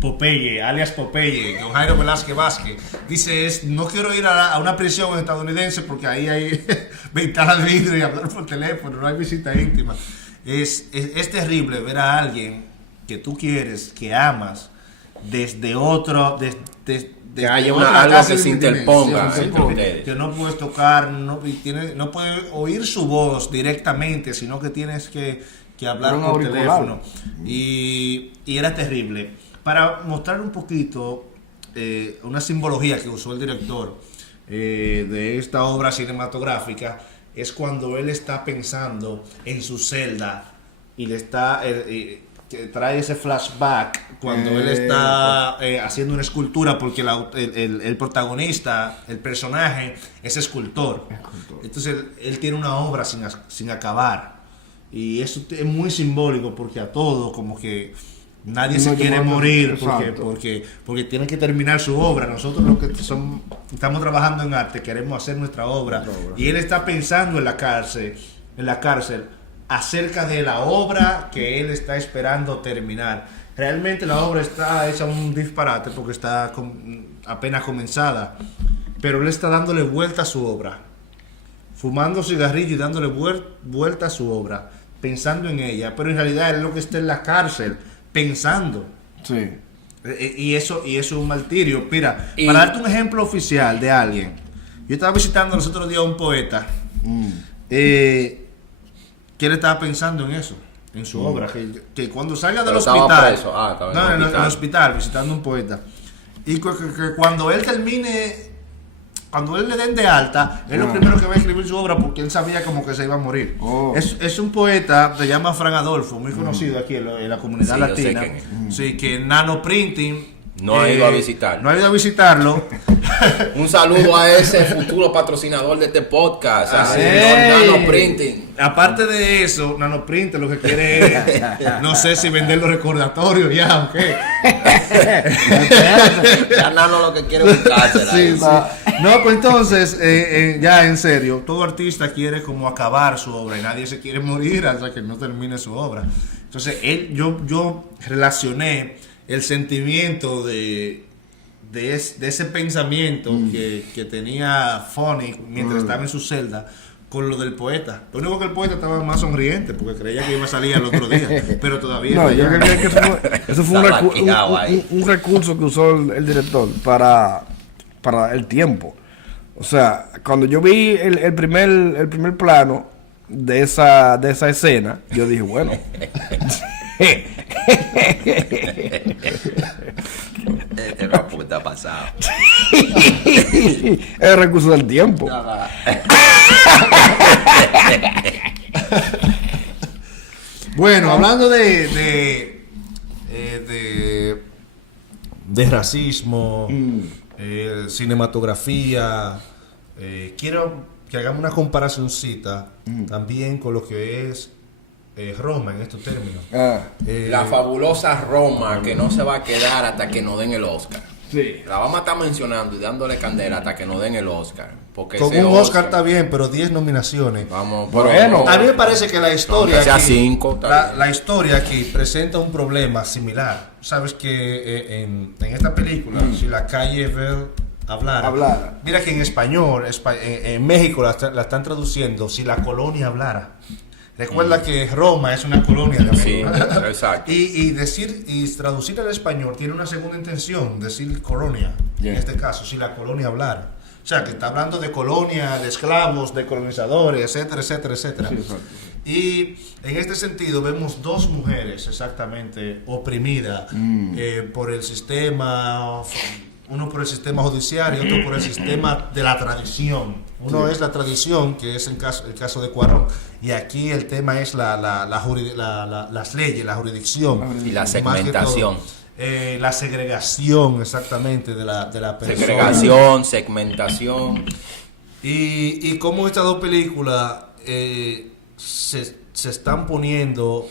Popeye, alias Popeye, don Jairo Velázquez Vázquez. Dice, no quiero ir a una prisión estadounidense porque ahí hay ventana de vidrio y hablar por teléfono, no hay visita íntima. Es terrible ver a alguien que tú quieres, que amas, desde otro, que haya algo que se interponga que no puedes tocar, no puedes oír su voz directamente, sino que tienes que hablar por teléfono. Y era terrible. Para mostrar un poquito una simbología que usó el director de esta obra cinematográfica, es cuando él está pensando en su celda y le está que trae ese flashback cuando él está haciendo una escultura, porque el protagonista, el personaje, es escultor. Entonces él tiene una obra sin acabar, y eso es muy simbólico, porque a todo como que nadie se quiere morir porque tiene que terminar su obra. Nosotros los que estamos trabajando en arte queremos hacer nuestra obra, y él está pensando en la cárcel acerca de la obra que él está esperando terminar. Realmente la obra está hecha un disparate porque está apenas comenzada, pero él está dándole vuelta a su obra, fumando cigarrillo y dándole vuelta a su obra, pensando en ella, pero en realidad es lo que está en la cárcel pensando. Sí. Y eso es un martirio. Mira, para darte un ejemplo oficial de alguien, yo estaba visitando los otros días a un poeta que él estaba pensando en eso, en su obra, que cuando salga del hospital, en el hospital, visitando a un poeta, y que cuando él termine, cuando él le den de alta, es lo primero que va a escribir su obra, porque él sabía como que se iba a morir. Es un poeta, se llama Fran Adolfo, muy conocido aquí en la comunidad latina. Que Nano Printing no ha ido a visitarlo. No ha ido a visitarlo. Un saludo a ese futuro patrocinador de este podcast, a señor Nano Printing. Aparte de eso, Nano Printing lo que quiere es, no sé si vender los recordatorios ya, ¿ok? Ya Nano lo que quiere es buscársela. No, pues entonces, ya en serio, todo artista quiere como acabar su obra y nadie se quiere morir hasta que no termine su obra. Entonces, yo relacioné el sentimiento de ese pensamiento que tenía Fonny mientras estaba en su celda con lo del poeta. Lo único que el poeta estaba más sonriente porque creía que iba a salir al otro día, pero todavía no. Yo creo que eso fue un recurso que usó el director para el tiempo. O sea, cuando yo vi el primer plano de esa escena, yo dije, bueno. Este rapo está pasado. El recurso del tiempo. Bueno, hablando de racismo, cinematografía, quiero que hagamos una comparacióncita también con lo que es Roma en estos términos. La fabulosa Roma, que no se va a quedar hasta que nos den el Oscar. Sí. La vamos a estar mencionando y dándole candela hasta que nos den el Oscar. Porque con un Oscar está bien, pero 10 nominaciones. Vamos, bueno, a mí me parece que la historia aquí, 5, la historia aquí presenta un problema similar. Sabes que en esta película, si la calle Bell hablara. Mira que en español, en México la están traduciendo, si la colonia hablara. Recuerda que Roma es una colonia de América. Sí, exacto. Y traducir al español tiene una segunda intención, decir colonia, en este caso, si la colonia hablar. O sea, que está hablando de colonia, de esclavos, de colonizadores, etcétera, etcétera, etcétera. Sí, y en este sentido vemos dos mujeres exactamente oprimidas por el sistema, uno por el sistema judicial y otro por el sistema de la tradición. Uno es la tradición, que es el caso de Cuarón, y aquí el tema es las leyes, la jurisdicción. Y la segmentación. La segregación exactamente de la persona. Segregación, segmentación. Y cómo estas dos películas se están poniendo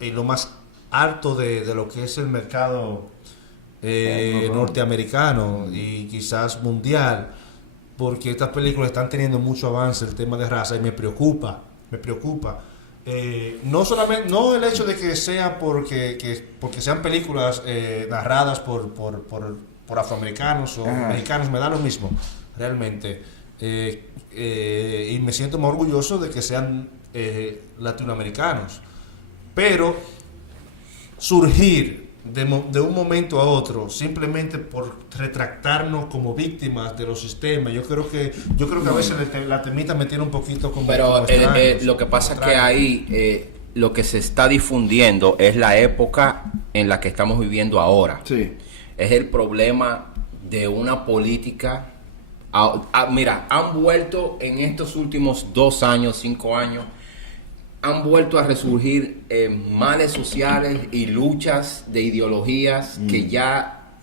en lo más alto de lo que es el mercado norteamericano y quizás mundial, porque estas películas están teniendo mucho avance en el tema de raza y me preocupa. No el hecho de que sea porque sean películas narradas por afroamericanos o americanos, me da lo mismo realmente, y me siento muy orgulloso de que sean latinoamericanos, pero surgir de un momento a otro simplemente por retractarnos como víctimas de los sistemas, yo creo que a veces la temita me tiene un poquito como... Pero lo que pasa es que ahí lo que se está difundiendo es la época en la que estamos viviendo ahora. Sí. Es el problema de una política. Mira, han vuelto en estos últimos 2 años, 5 años, han vuelto a resurgir males sociales y luchas de ideologías que ya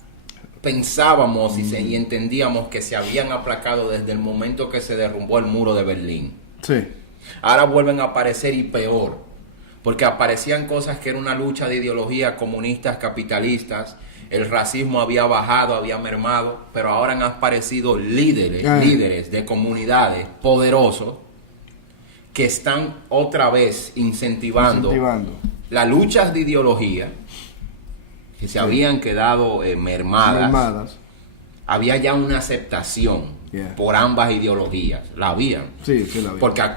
pensábamos y entendíamos que se habían aplacado desde el momento que se derrumbó el muro de Berlín. Sí. Ahora vuelven a aparecer y peor, porque aparecían cosas que era una lucha de ideologías comunistas, capitalistas, el racismo había bajado, había mermado, pero ahora han aparecido líderes de comunidades poderosos que están otra vez incentivando las luchas de ideología que se habían quedado mermadas. Había ya una aceptación por ambas ideologías, la habían. Sí, la habían. Porque a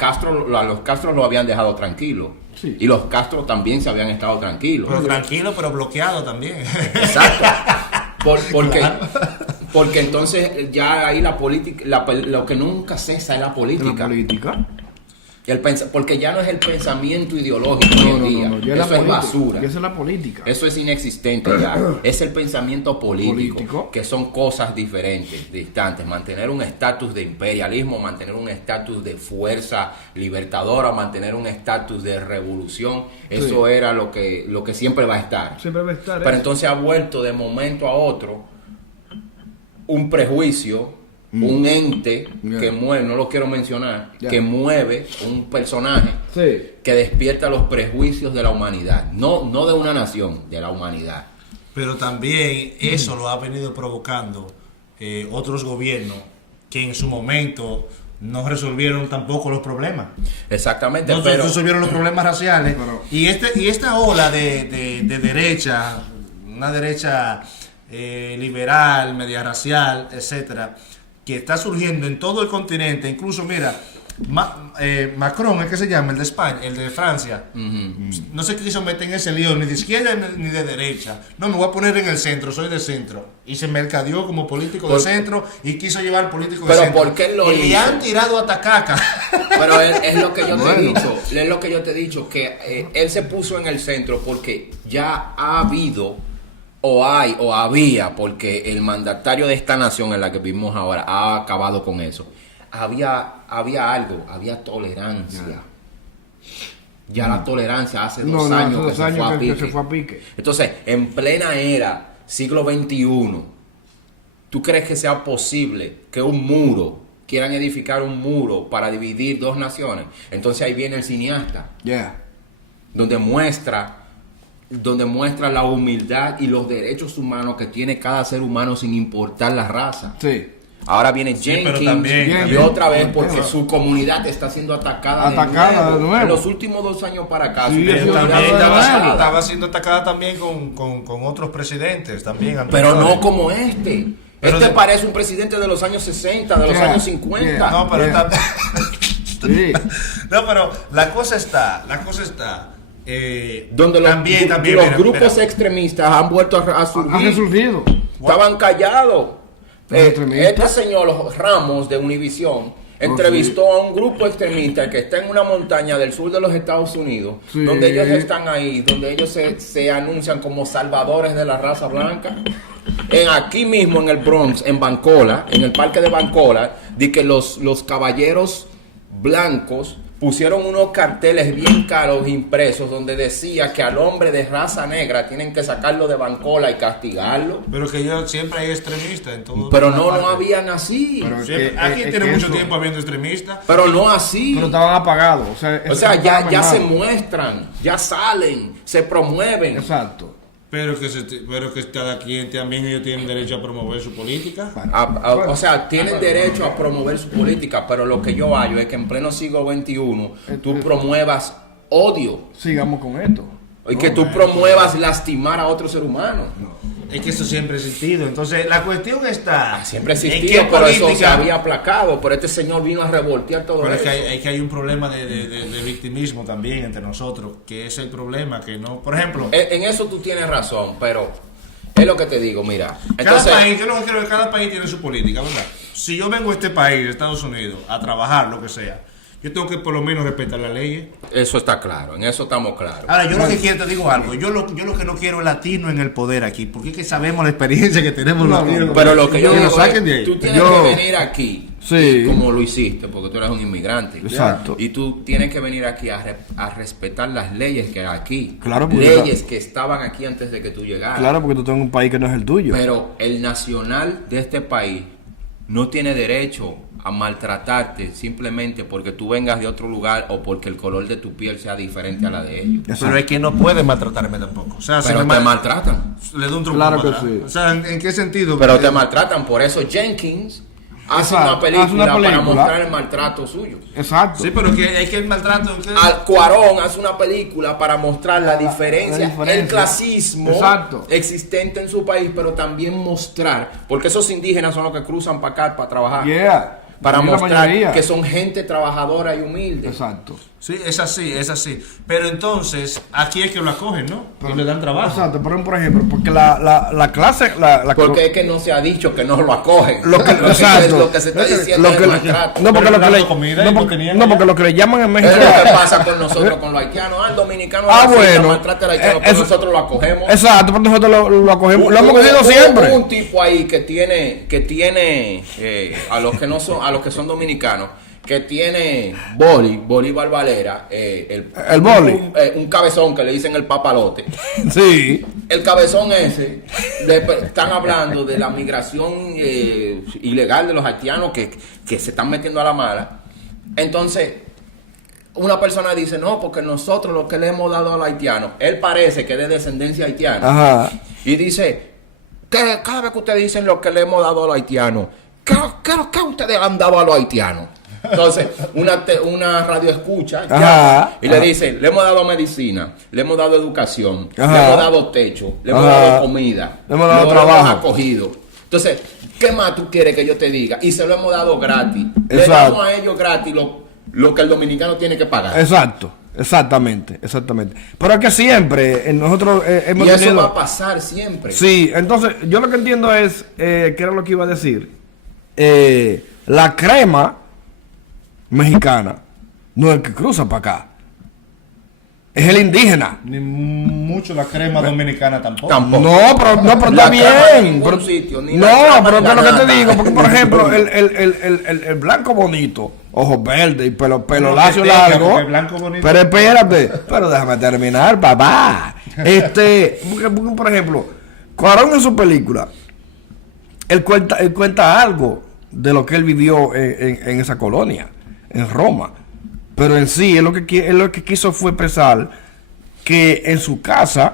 los Castro lo habían dejado tranquilo. Sí. Y los Castro también se habían estado tranquilos. Pero tranquilo, pero bloqueado también. Exacto. Porque entonces ya ahí la política, lo que nunca cesa es la política. ¿La política? Porque ya no es el pensamiento ideológico hoy en día. Ya eso es basura. Esa es la política. Eso es inexistente ya. Es el pensamiento político, que son cosas diferentes, distantes. Mantener un estatus de imperialismo, mantener un estatus de fuerza libertadora, mantener un estatus de revolución, eso era lo que siempre va a estar. Siempre va a estar. Pero entonces ha vuelto de momento a otro un prejuicio, un ente que mueve, no lo quiero mencionar, que mueve un personaje que despierta los prejuicios de la humanidad, no de una nación, de la humanidad. Pero también eso lo ha venido provocando otros gobiernos que en su momento no resolvieron tampoco los problemas. Exactamente. No resolvieron los problemas raciales. Y esta ola de derecha, una derecha liberal, media racial, etcétera, que está surgiendo en todo el continente, incluso mira, Macron, ¿es que se llama? El de España, el de Francia, no se quiso meter en ese lío ni de izquierda ni de derecha, no, me voy a poner en el centro, soy de centro, y se mercadeó como político de centro y quiso llevar político de centro. ¿Por qué lo hizo? Y le han tirado a tacaca. Pero es lo que yo te he dicho, es lo que yo te he dicho, que él se puso en el centro porque ya ha habido había, porque el mandatario de esta nación en la que vivimos ahora ha acabado con eso. Había había tolerancia. Ya la tolerancia hace 2 años que se fue a pique. Entonces, en plena era, siglo XXI, ¿tú crees que sea posible que quieran edificar un muro para dividir 2 naciones? Entonces ahí viene el cineasta, donde muestra la humildad y los derechos humanos que tiene cada ser humano sin importar la raza. Sí. Ahora viene Jenkins y otra vez porque su comunidad está siendo atacada de nuevo. En los últimos 2 años para acá. Estaba siendo atacada también con otros presidentes también. Pero no como este. Parece un presidente de los años 60, de los años 50. No, pero Sí. No, pero la cosa está. Donde los mira, grupos extremistas han vuelto a surgir. Han resurgido. Estaban callados. Los extremistas. Este señor Ramos de Univisión entrevistó a un grupo extremista que está en una montaña del sur de los Estados Unidos, Sí. donde ellos están ahí, donde ellos se anuncian como salvadores de la raza blanca. Aquí mismo en el Bronx, en Bancola, en el parque de Bancola, de que los caballeros blancos pusieron unos carteles bien caros impresos donde decía que al hombre de raza negra tienen que sacarlo de Bancola y castigarlo. Pero que siempre hay extremistas en todo. Pero no habían así. Pero Siempre, que- aquí es tiene que mucho eso- tiempo habiendo extremistas. Pero no así. Pero estaban apagados. O sea, Ya se muestran, ya salen, se promueven. Exacto. Pero que cada quien también ellos tienen derecho a promover su política. O sea, tienen derecho a promover su política, pero lo que yo hallo es que en pleno siglo XXI tú promuevas odio Sigamos con esto. y que tú promuevas lastimar a otro ser humano. Es que eso siempre ha existido. Entonces, la cuestión está. Siempre en existió, qué pero eso se política- había aplacado. Pero este señor vino a revoltear todo Pero es eso. que hay un problema de victimismo también entre nosotros, que es el problema que no. Por ejemplo, En eso tú tienes razón, pero es lo que te digo, mira. cada Entonces, país, yo lo que creo es que cada país tiene su política, ¿verdad? Si yo vengo a este país, Estados Unidos, a trabajar, lo que sea, yo tengo que por lo menos respetar las leyes. eso está claro, en eso estamos claros. Ahora, yo lo que quiero, te digo algo, yo lo que no quiero es latino en el poder aquí, porque es que sabemos la experiencia que tenemos los latinos. Pero lo que yo Que lo digo saquen de es, ahí. tú tienes Yo- que venir aquí, Sí. como lo hiciste, porque tú eres un inmigrante. Exacto. Y tú tienes que venir aquí a respetar las leyes que hay aquí. Claro, porque- leyes que estaban aquí antes de que tú llegaras. Claro, porque tú estás en un país que no es el tuyo. Pero el nacional de este país no tiene derecho a maltratarte simplemente porque tú vengas de otro lugar o porque el color de tu piel sea diferente a la de ellos. Pero es que no puede maltratarme tampoco. O sea, Pero te maltratan. le doy un truco. Claro que para atrás. sí. O sea, ¿en qué sentido? Pero te maltratan. Por eso Jenkins hace Exacto, una película, hace una para película. mostrar el maltrato suyo. Exacto. Sí, pero que hay que el maltrato. Cuarón hace una película para mostrar la diferencia, diferencia. el clasismo Exacto. existente en su país, pero también mostrar, porque esos indígenas son los que cruzan para acá para trabajar, Yeah. para Y la mostrar mayoría. que son gente trabajadora y humilde. Exacto. Sí, es así. Pero entonces, aquí es que lo acogen, ¿no? Y le dan trabajo. Exacto. Por ejemplo, porque la clase. La Porque es que no se ha dicho que no lo acogen. Lo que- exacto. Lo que se está diciendo Lo es que- maltrato. no, porque Pero lo que dando le, comida y no, no porque, tenían no, allá. porque lo que le llaman en México. Es lo que pasa con nosotros, con los haitianos. El dominicano Bueno, maltrata al haitiano, pero eso- nosotros lo acogemos. Exacto, porque nosotros lo acogemos. Lo hemos cogido siempre. Un tipo ahí que tiene a los que no son, a los que son dominicanos, que tiene Bolívar Valera, El boli. un cabezón que le dicen el papalote. Sí. El cabezón ese, están hablando de la migración ilegal de los haitianos que se están metiendo a la mala. Entonces, una persona dice, no, porque nosotros lo que le hemos dado a los haitianos, él parece que es de descendencia haitiana. Ajá. Y dice, que cada vez que ustedes dicen lo que le hemos dado a los haitianos, ¿qué ustedes han dado a los haitianos? Entonces, una radio escucha Ajá, y le ajá. dice, le hemos dado medicina, le hemos dado educación, Ajá. le hemos dado techo, le hemos Ajá. dado comida, Le hemos dado lo trabajo. hemos acogido. Entonces, ¿qué más tú quieres que yo te diga? Y se lo hemos dado gratis. Le Exacto. damos a ellos gratis lo que el dominicano tiene que pagar. Exacto. Exactamente. Pero es que siempre nosotros hemos Y eso tenido. va a pasar siempre. Sí, entonces yo lo que entiendo es, ¿qué era lo que iba a decir? La crema mexicana no es el que cruza para acá, es el indígena. Ni mucho la crema dominicana tampoco. Tampoco. No, pero La está crema en bien. ningún Pero, sitio, ni no, la crema pero ni que es lo que te nada. digo, porque por ejemplo, el blanco bonito, ojos verdes y pelo No, lacio que tenga, largo. porque el blanco bonito- Pero espérate, pero déjame terminar, papá. Porque, por ejemplo, Cuarón en su película, él cuenta algo de lo que él vivió en esa colonia, en Roma. Pero en sí, él lo que quiso fue expresar que en su casa,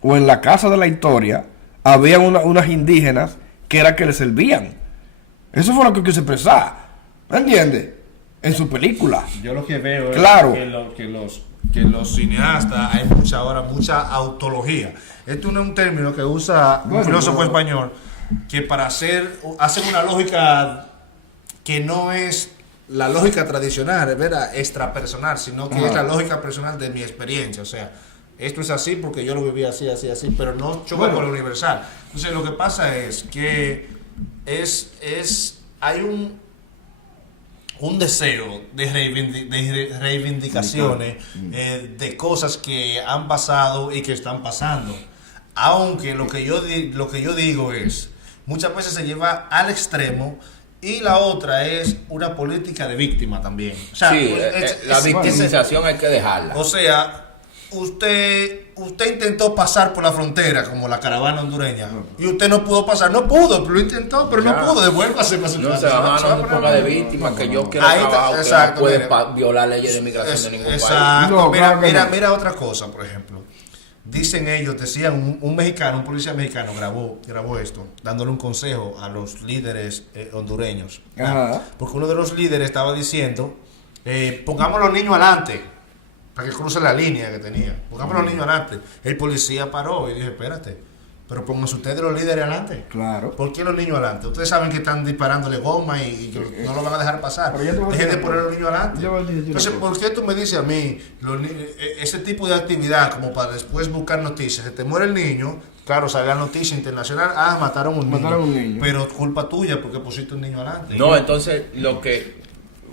o en la casa de la historia, había unas indígenas que era que le servían. Eso fue lo que quiso expresar. ¿Me entiendes? En su película. Yo lo que veo Claro. es que los cineastas hay mucha autología. Esto no es un término que usa un Bueno, filósofo no. español que para hacen una lógica que no es la lógica tradicional, ¿verdad? Extrapersonal, sino que es la lógica personal de mi experiencia. O sea, esto es así porque yo lo viví así, pero no choca con lo universal. Entonces, lo que pasa es que hay un deseo de reivindicaciones de cosas que han pasado y que están pasando. Aunque lo que yo digo es, muchas veces se lleva al extremo. Y la otra es una política de víctima también. O sea, sí, la victimización hay que dejarla. O sea, usted intentó pasar por la frontera como la caravana hondureña y usted no pudo pasar. No pudo, pero lo intentó, pero no pudo. Devuélvase para su casa. No se va a una época de víctima que yo quiero trabajar. Usted no puede violar leyes de migración de ningún país. Exacto. Mira otra cosa, por ejemplo. Dicen ellos, decían, un policía mexicano grabó esto, dándole un consejo a los líderes hondureños. Ajá. Porque uno de los líderes estaba diciendo, pongamos los niños adelante, para que crucen la línea que tenía. Pongamos los niños adelante. El policía paró y dijo, espérate, pero pónganse ustedes los líderes adelante. Claro. ¿Por qué los niños adelante? Ustedes saben que están disparándole goma y que no lo van a dejar pasar. Dejen de poner los niños adelante. Entonces, ¿por qué tú me dices a mí ese tipo de actividad como para después buscar noticias? Se te muere el niño, claro, sale la noticia internacional, mataron a un niño. Pero culpa tuya porque pusiste un niño adelante. No, entonces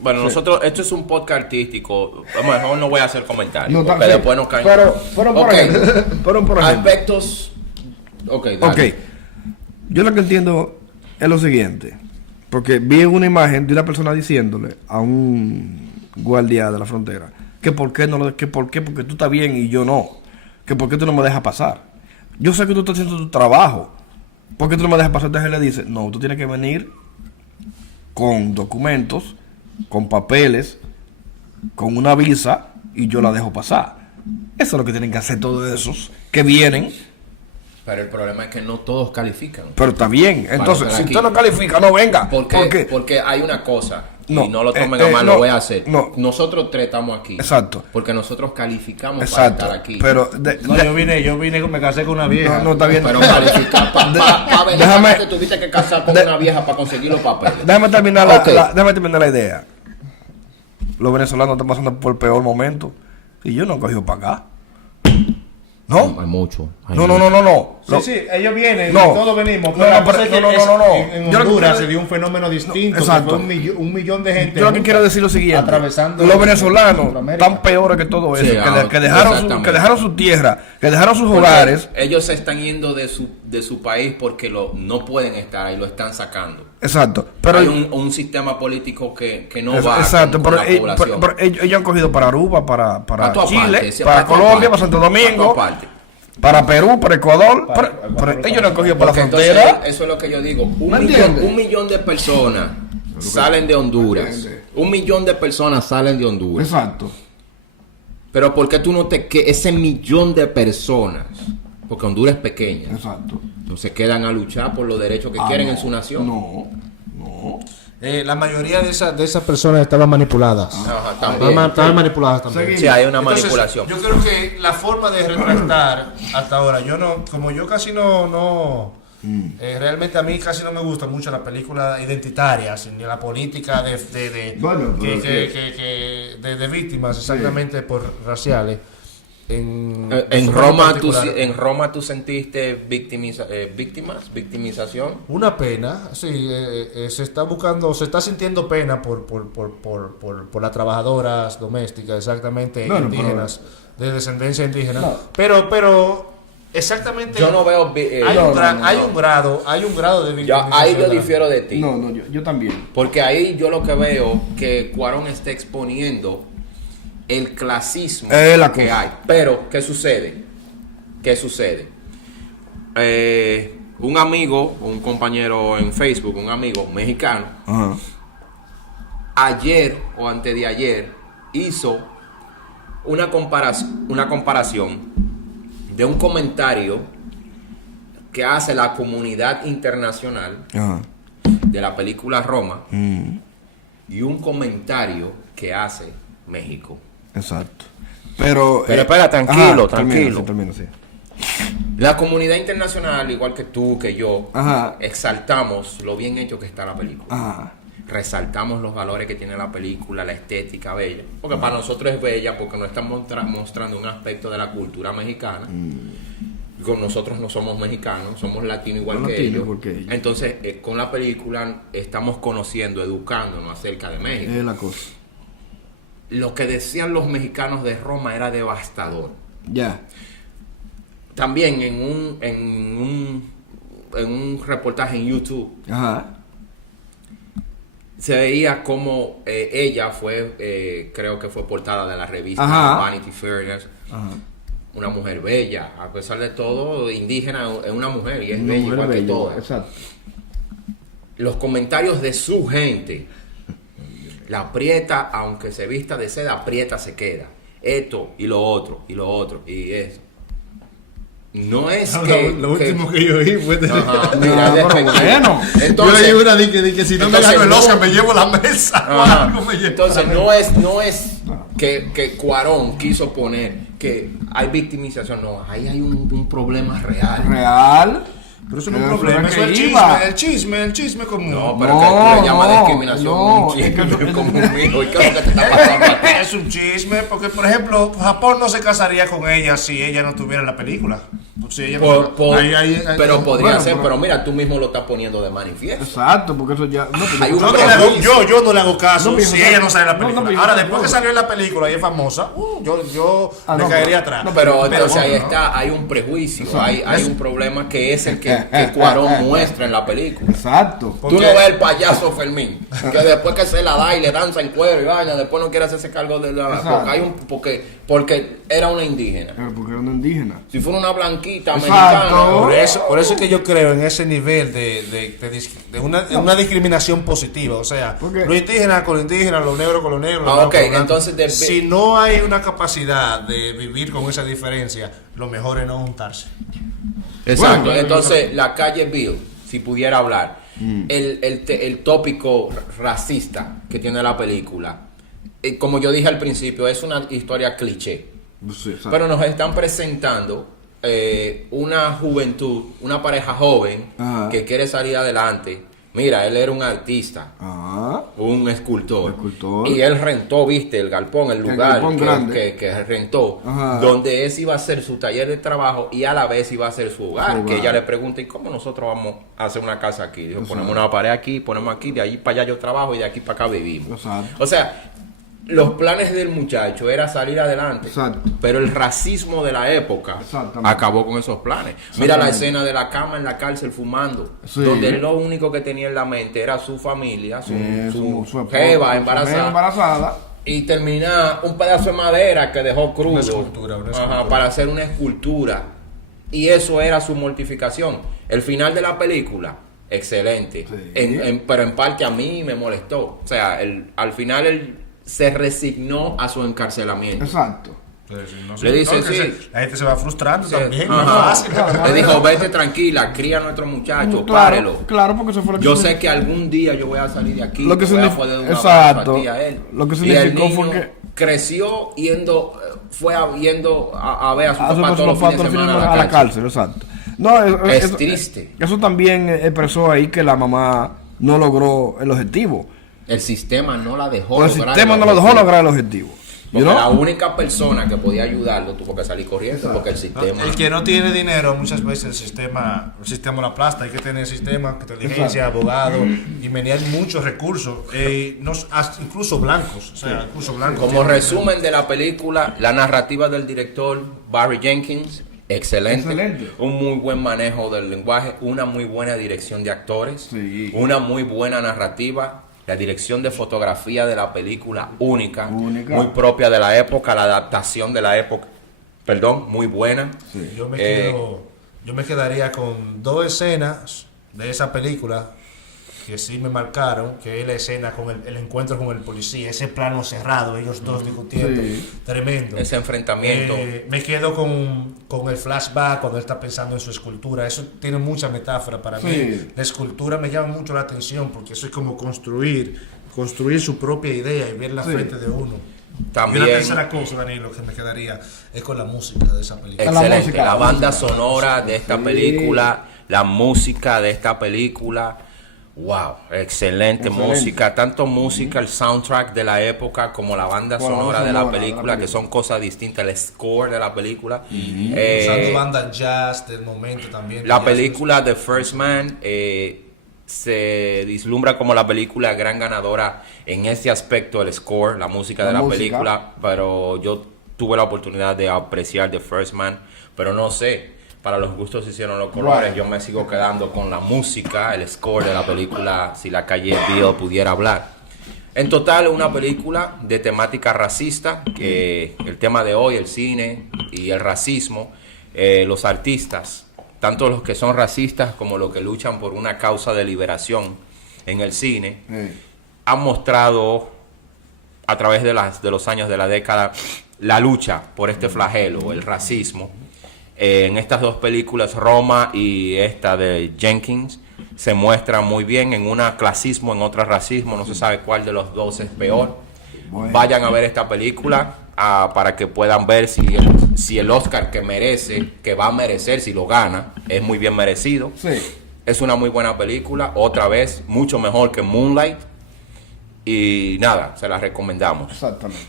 bueno, nosotros, esto es un podcast artístico. A lo mejor no voy a hacer comentarios. Porque después nos caen. Pero por ejemplo. Aspectos. Ok. Yo lo que entiendo es lo siguiente. Porque vi una imagen de una persona diciéndole a un guardia de la frontera que por qué porque tú estás bien y yo no. Que por qué tú no me dejas pasar. Yo sé que tú estás haciendo tu trabajo. ¿Por qué tú no me dejas pasar? Entonces él le dice, no, tú tienes que venir con documentos, con papeles, con una visa y yo la dejo pasar. Eso es lo que tienen que hacer todos esos que vienen. Pero el problema es que no todos califican. Pero está bien. Entonces, si usted no califica, no venga. ¿Por qué? Porque hay una cosa, y no lo tomen a mal, lo voy a hacer. Nosotros tres estamos aquí. Exacto. Porque nosotros calificamos para estar aquí. Pero yo vine, me casé con una vieja. No, está bien. Pero calificar para venir, que tuviste que casar con una vieja para conseguir los papeles. Déjame terminar la idea. Los venezolanos están pasando por el peor momento. Y yo no he cogido para acá. ¿No? Hay mucho. No. Sí, ellos vienen, todos venimos. En Honduras se dio un fenómeno distinto. Exacto. Fue un millón de gente. Yo lo que quiero decir lo siguiente. Atravesando los venezolanos están peores que todo eso. Sí, que dejaron su tierra, que dejaron sus hogares. Ellos se están yendo de su país porque no pueden estar ahí, lo están sacando. Exacto. Pero hay un sistema político que no va exacto, con la población. Pero ellos han cogido para Aruba, para Chile, parte, para Colombia, para Santo Domingo, para Perú, para Ecuador. Pero ellos no han cogido para la frontera. Entonces, eso es lo que yo digo. Un millón de personas salen de Honduras. 1 millón de personas salen de Honduras. Exacto. Pero ¿por qué tú no que ese millón de personas? Porque Honduras es pequeña. Exacto. Entonces quedan a luchar por los derechos que quieren en su nación. No. La mayoría de esas personas estaban manipuladas. Ajá, también. Estaban manipuladas también. Sí, hay una manipulación. Yo creo que la forma de retractar hasta ahora, como yo casi realmente a mí casi no me gusta mucho la película identitaria, ni la política de víctimas exactamente por raciales. En Roma tú sentiste victimización. Una pena, sí, se está sintiendo pena por las trabajadoras domésticas, exactamente, indígenas, de descendencia indígena. No. Pero exactamente. Yo no veo. Hay un grado de victimización. Ahí yo difiero de ti. No, yo también. Porque ahí yo lo que veo que Cuarón está exponiendo el clasismo que hay. Pero, ¿qué sucede? Un amigo, un compañero en Facebook, un amigo mexicano, ayer o antes de ayer hizo una comparación de un comentario que hace la comunidad internacional de la película Roma y un comentario que hace México. Exacto. Pero espera, tranquilo. Termino, sí. La comunidad internacional, igual que tú, que yo, exaltamos lo bien hecho que está la película. resaltamos los valores que tiene la película, la estética bella, porque para nosotros es bella porque nos están mostrando un aspecto de la cultura mexicana. Con nosotros no somos mexicanos, somos latinos igual que ellos. Entonces, con la película estamos conociendo, educándonos acerca de México. Es la cosa. Lo que decían los mexicanos de Roma era devastador. Ya. También en un reportaje en YouTube, Ajá. se veía como ella fue, creo que fue portada de la revista Ajá. Vanity Fair. Ajá. Una mujer bella, a pesar de todo, indígena es una mujer y es Una bella mujer igual que bella, todas. Exacto. Los comentarios de su gente, la prieta, aunque se vista de seda, prieta se queda. Esto y lo otro, y lo otro, y eso. No es Lo último que yo oí fue de... Ajá, No, mira, pero bueno. entonces, yo leí una de que si no me entonces gano el no- Oscar me llevo la mesa. O ajá. algo me llevo Entonces la no es que Cuarón quiso poner que hay victimización, no, ahí hay un problema real. Real. Pero eso no es un Eso problema, es eso es que iba. el chisme común. No, pero No, que tú le llamas no, discriminación no, un es que chisme eso- como un hijo. ¿Y qué es lo que te está pasando a ti? Es un chisme, porque por ejemplo, Japón no se casaría con ella si ella no tuviera la película. Si ella Pero podría bueno, ser, pero- pero mira, tú mismo lo estás poniendo de manifiesto. Exacto, porque eso ya. No, pero- Hay un yo no le hago caso No, pero si yo- ella no sale en la no, película. no, pero yo- Ahora, después no. que salió en la película y es famosa, yo Ah, me no, caería pero- atrás. no, Pero entonces ahí no. está, hay un prejuicio, Eso- hay eso- un problema que es el que Cuarón muestra en la película. Exacto. Tú no ves el payaso Fermín, que después que se la da y le danza en cuero y vaina, después no quiere hacerse cargo de la... Exacto. Porque era una indígena. Pero porque era una indígena. Si fuera una blanquita Exacto. americana... Por eso es que yo creo en ese nivel de una discriminación positiva. O sea, Porque- lo indígena con lo indígena, lo negro con lo negro. lo Ah, blanco ok, con lo blanco. entonces si no hay una capacidad de vivir con esa diferencia, lo mejor es no juntarse. Exacto, Bueno, entonces la calle Bill, si pudiera hablar, el tópico racista que tiene la película, como yo dije al principio, es una historia cliché, Sí, exacto. pero nos están presentando una juventud, una pareja joven Ajá. que quiere salir adelante. Mira, él era un artista, Ah, un escultor. Escultor. Y él rentó, viste, el galpón, el lugar galpón grande. que rentó, Ajá. donde ese iba a ser su taller de trabajo y a la vez iba a ser su hogar. Su hogar. Que ella le pregunta, ¿y cómo nosotros vamos a hacer una casa aquí? Dijo, Exacto. ponemos una pared aquí, ponemos aquí, de allí para allá yo trabajo y de aquí para acá vivimos. Exacto. O sea, los planes del muchacho era salir adelante, Exacto. pero el racismo de la época Exactamente. acabó con esos planes. Mira la escena de la cama en la cárcel fumando, Sí. donde él lo único que tenía en la mente era su familia, su esposa, jeva embarazada, embarazada. y terminar un pedazo de madera que dejó crudo. Una escultura. Ajá, para hacer una escultura. Y eso era su mortificación. El final de la película, excelente. Sí. Pero en parte a mí me molestó. O sea, al final él se resignó a su encarcelamiento. Exacto. Le dice, que sí. la gente se va frustrando Sí, también. ajá. No es fácil. Le dijo, vete tranquila, cría a nuestro muchacho, Claro, párelo. claro, porque eso fue lo que Yo significó- sé que algún día yo voy a salir de aquí. Lo que te voy a signifi- poder dar un exacto. abrazo a ti, a él. Lo que Y significó el fue niño que- creció fue yendo a ver a su A su papá todos los fines de semana a la cárcel, exacto. No, Es triste. Eso también expresó ahí que la mamá no logró el objetivo. El sistema no la dejó O el lograr sistema el no lo dejó objetivo. lograr el objetivo. You Porque know? la única persona que podía ayudarlo tuvo que salir corriendo porque el sistema... El que no tiene dinero, muchas veces el sistema lo aplasta. Hay que tener sistema, inteligencia, abogado y mediar muchos recursos, incluso blancos. O sea, incluso blancos. Como resumen de la película, la narrativa del director Barry Jenkins, excelente. Excelente. Un muy buen manejo del lenguaje, una muy buena dirección de actores, Sí. una muy buena narrativa, la dirección de fotografía de la película única, Única. muy propia de la época, la adaptación de la época, perdón, muy buena. Yo me quedaría con dos escenas de esa película que sí me marcaron, que es la escena con el encuentro con el policía, ese plano cerrado, ellos dos discutiendo, Sí. tremendo. Ese enfrentamiento. Me quedo con el flashback cuando él está pensando en su escultura, eso tiene mucha metáfora para Sí. mí. La escultura me llama mucho la atención porque eso es como construir su propia idea y verla Sí. frente de uno. También. Y una tercera cosa, Danilo, que me quedaría es con la música de esa película. Excelente, música, la la banda música. sonora de esta Sí. película, la música de esta película, Wow, excelente música, tanto música, el soundtrack de la época como la banda sonora de la película, que son cosas distintas, el score de la película. Usando banda jazz del momento también. La película The First Man se vislumbra como la película gran ganadora en ese aspecto, el score, la música de la película, pero yo tuve la oportunidad de apreciar The First Man, pero no sé. Para los gustos se hicieron los colores. Yo me sigo quedando con la música, el score de la película, Si la calle Bill pudiera hablar. En total, una película de temática racista, que el tema de hoy, el cine y el racismo, los artistas, tanto los que son racistas como los que luchan por una causa de liberación en el cine, han mostrado a través de los años de la década la lucha por este flagelo, el racismo. En estas dos películas, Roma y esta de Jenkins, se muestra muy bien, en una clasismo, en otra racismo, no se sabe cuál de los dos es peor. Vayan a ver esta película para que puedan ver si el Oscar que merece, que va a merecer, si lo gana, es muy bien merecido. Es una muy buena película, otra vez, mucho mejor que Moonlight, y nada, se la recomendamos. Exactamente.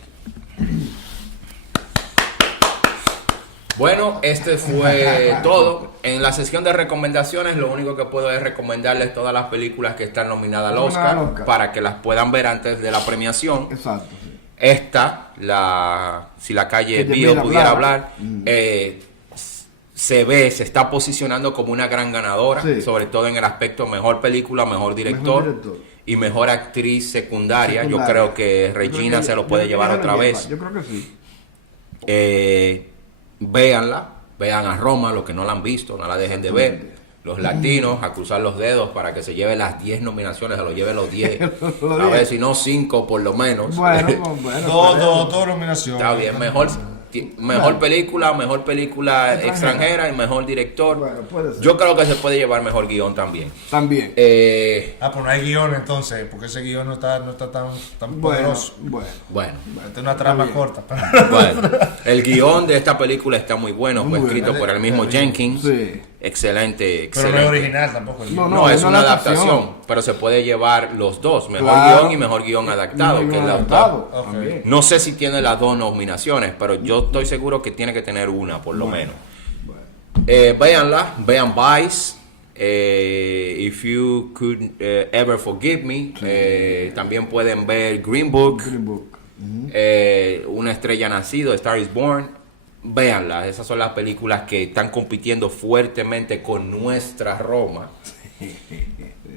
Bueno, este fue todo. En la sección de recomendaciones, lo único que puedo es recomendarles todas las películas que están nominadas al Oscar para que las puedan ver antes de la premiación. Exacto. Esta, Si la calle Bill pudiera hablar, se está posicionando como una gran ganadora, sobre todo en el aspecto mejor película, mejor director y mejor actriz secundaria. Yo creo que Regina se lo puede llevar otra vez. Yo creo que sí. Véanla, vean a Roma, los que no la han visto, no la dejen de ver. Los latinos, a cruzar los dedos para que se lleve las 10 nominaciones, se lo lleve los 10. A ver si no 5 por lo menos. Bueno. Dos nominaciones. Está bien, mejor película extranjera y mejor director. Bueno, puede ser. Yo creo que se puede llevar mejor guión también. También. Pues no hay guión entonces, porque ese guión no está tan poderoso. Bueno. Esta es una trama corta. Bueno, el guión de esta película está muy bueno, fue escrito por el mismo Jenkins. Sí. Excelente. Pero no es original tampoco. No, es una adaptación, pero se puede llevar los dos, mejor guión y mejor guión adaptado, que es el autor. Okay. No sé si tiene las dos nominaciones, pero yo estoy seguro que tiene que tener una, por lo menos. Véanla, vean Vice, If You Could Ever Forgive Me, también pueden ver Green Book, Una estrella nacido, Star is Born. Véanlas, esas son las películas que están compitiendo fuertemente con nuestra Roma.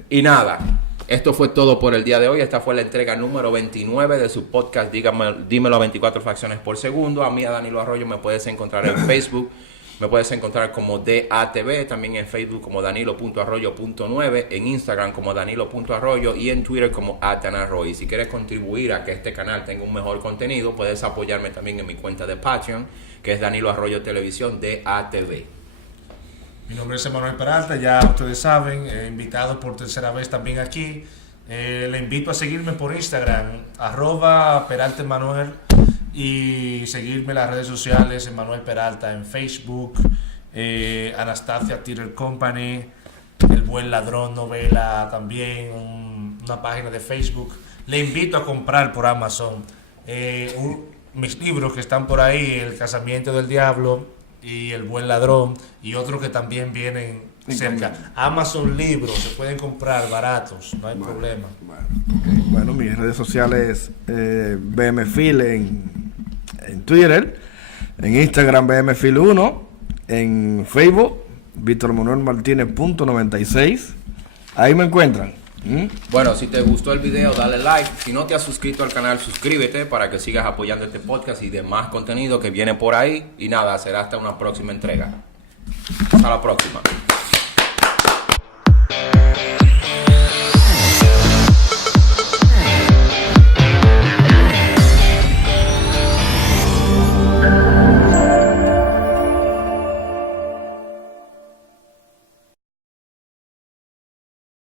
Y nada, esto fue todo por el día de hoy. Esta fue la entrega número 29 de su podcast Dímelo a 24 fracciones por segundo. A mí, a Danilo Arroyo, me puedes encontrar en Facebook. Me puedes encontrar como DATV, también en Facebook como Danilo.arroyo.9, en Instagram como Danilo.arroyo y en Twitter como @danarroy. Si quieres contribuir a que este canal tenga un mejor contenido, puedes apoyarme también en mi cuenta de Patreon, que es Danilo Arroyo Televisión DATV. Mi nombre es Emanuel Peralta, ya ustedes saben, invitado por tercera vez también aquí. Le invito a seguirme por Instagram, @PeraltaEmanuel, y seguirme en las redes sociales, Emanuel Peralta en Facebook, Anastasia Theater Company, El Buen Ladrón Novela también, una página de Facebook. Le invito a comprar por Amazon mis libros que están por ahí, El Casamiento del Diablo y El Buen Ladrón, y otros que también vienen cerca. Amazon Libros se pueden comprar baratos, no hay problema. Bueno, mis redes sociales, BMFil en Twitter, en Instagram BMFil1, en Facebook Víctor Manuel Martínez.96. Ahí me encuentran. Bueno, si te gustó el video, dale like. Si no te has suscrito al canal, suscríbete para que sigas apoyando este podcast y demás contenido que viene por ahí. Y nada, será hasta una próxima entrega. Hasta la próxima.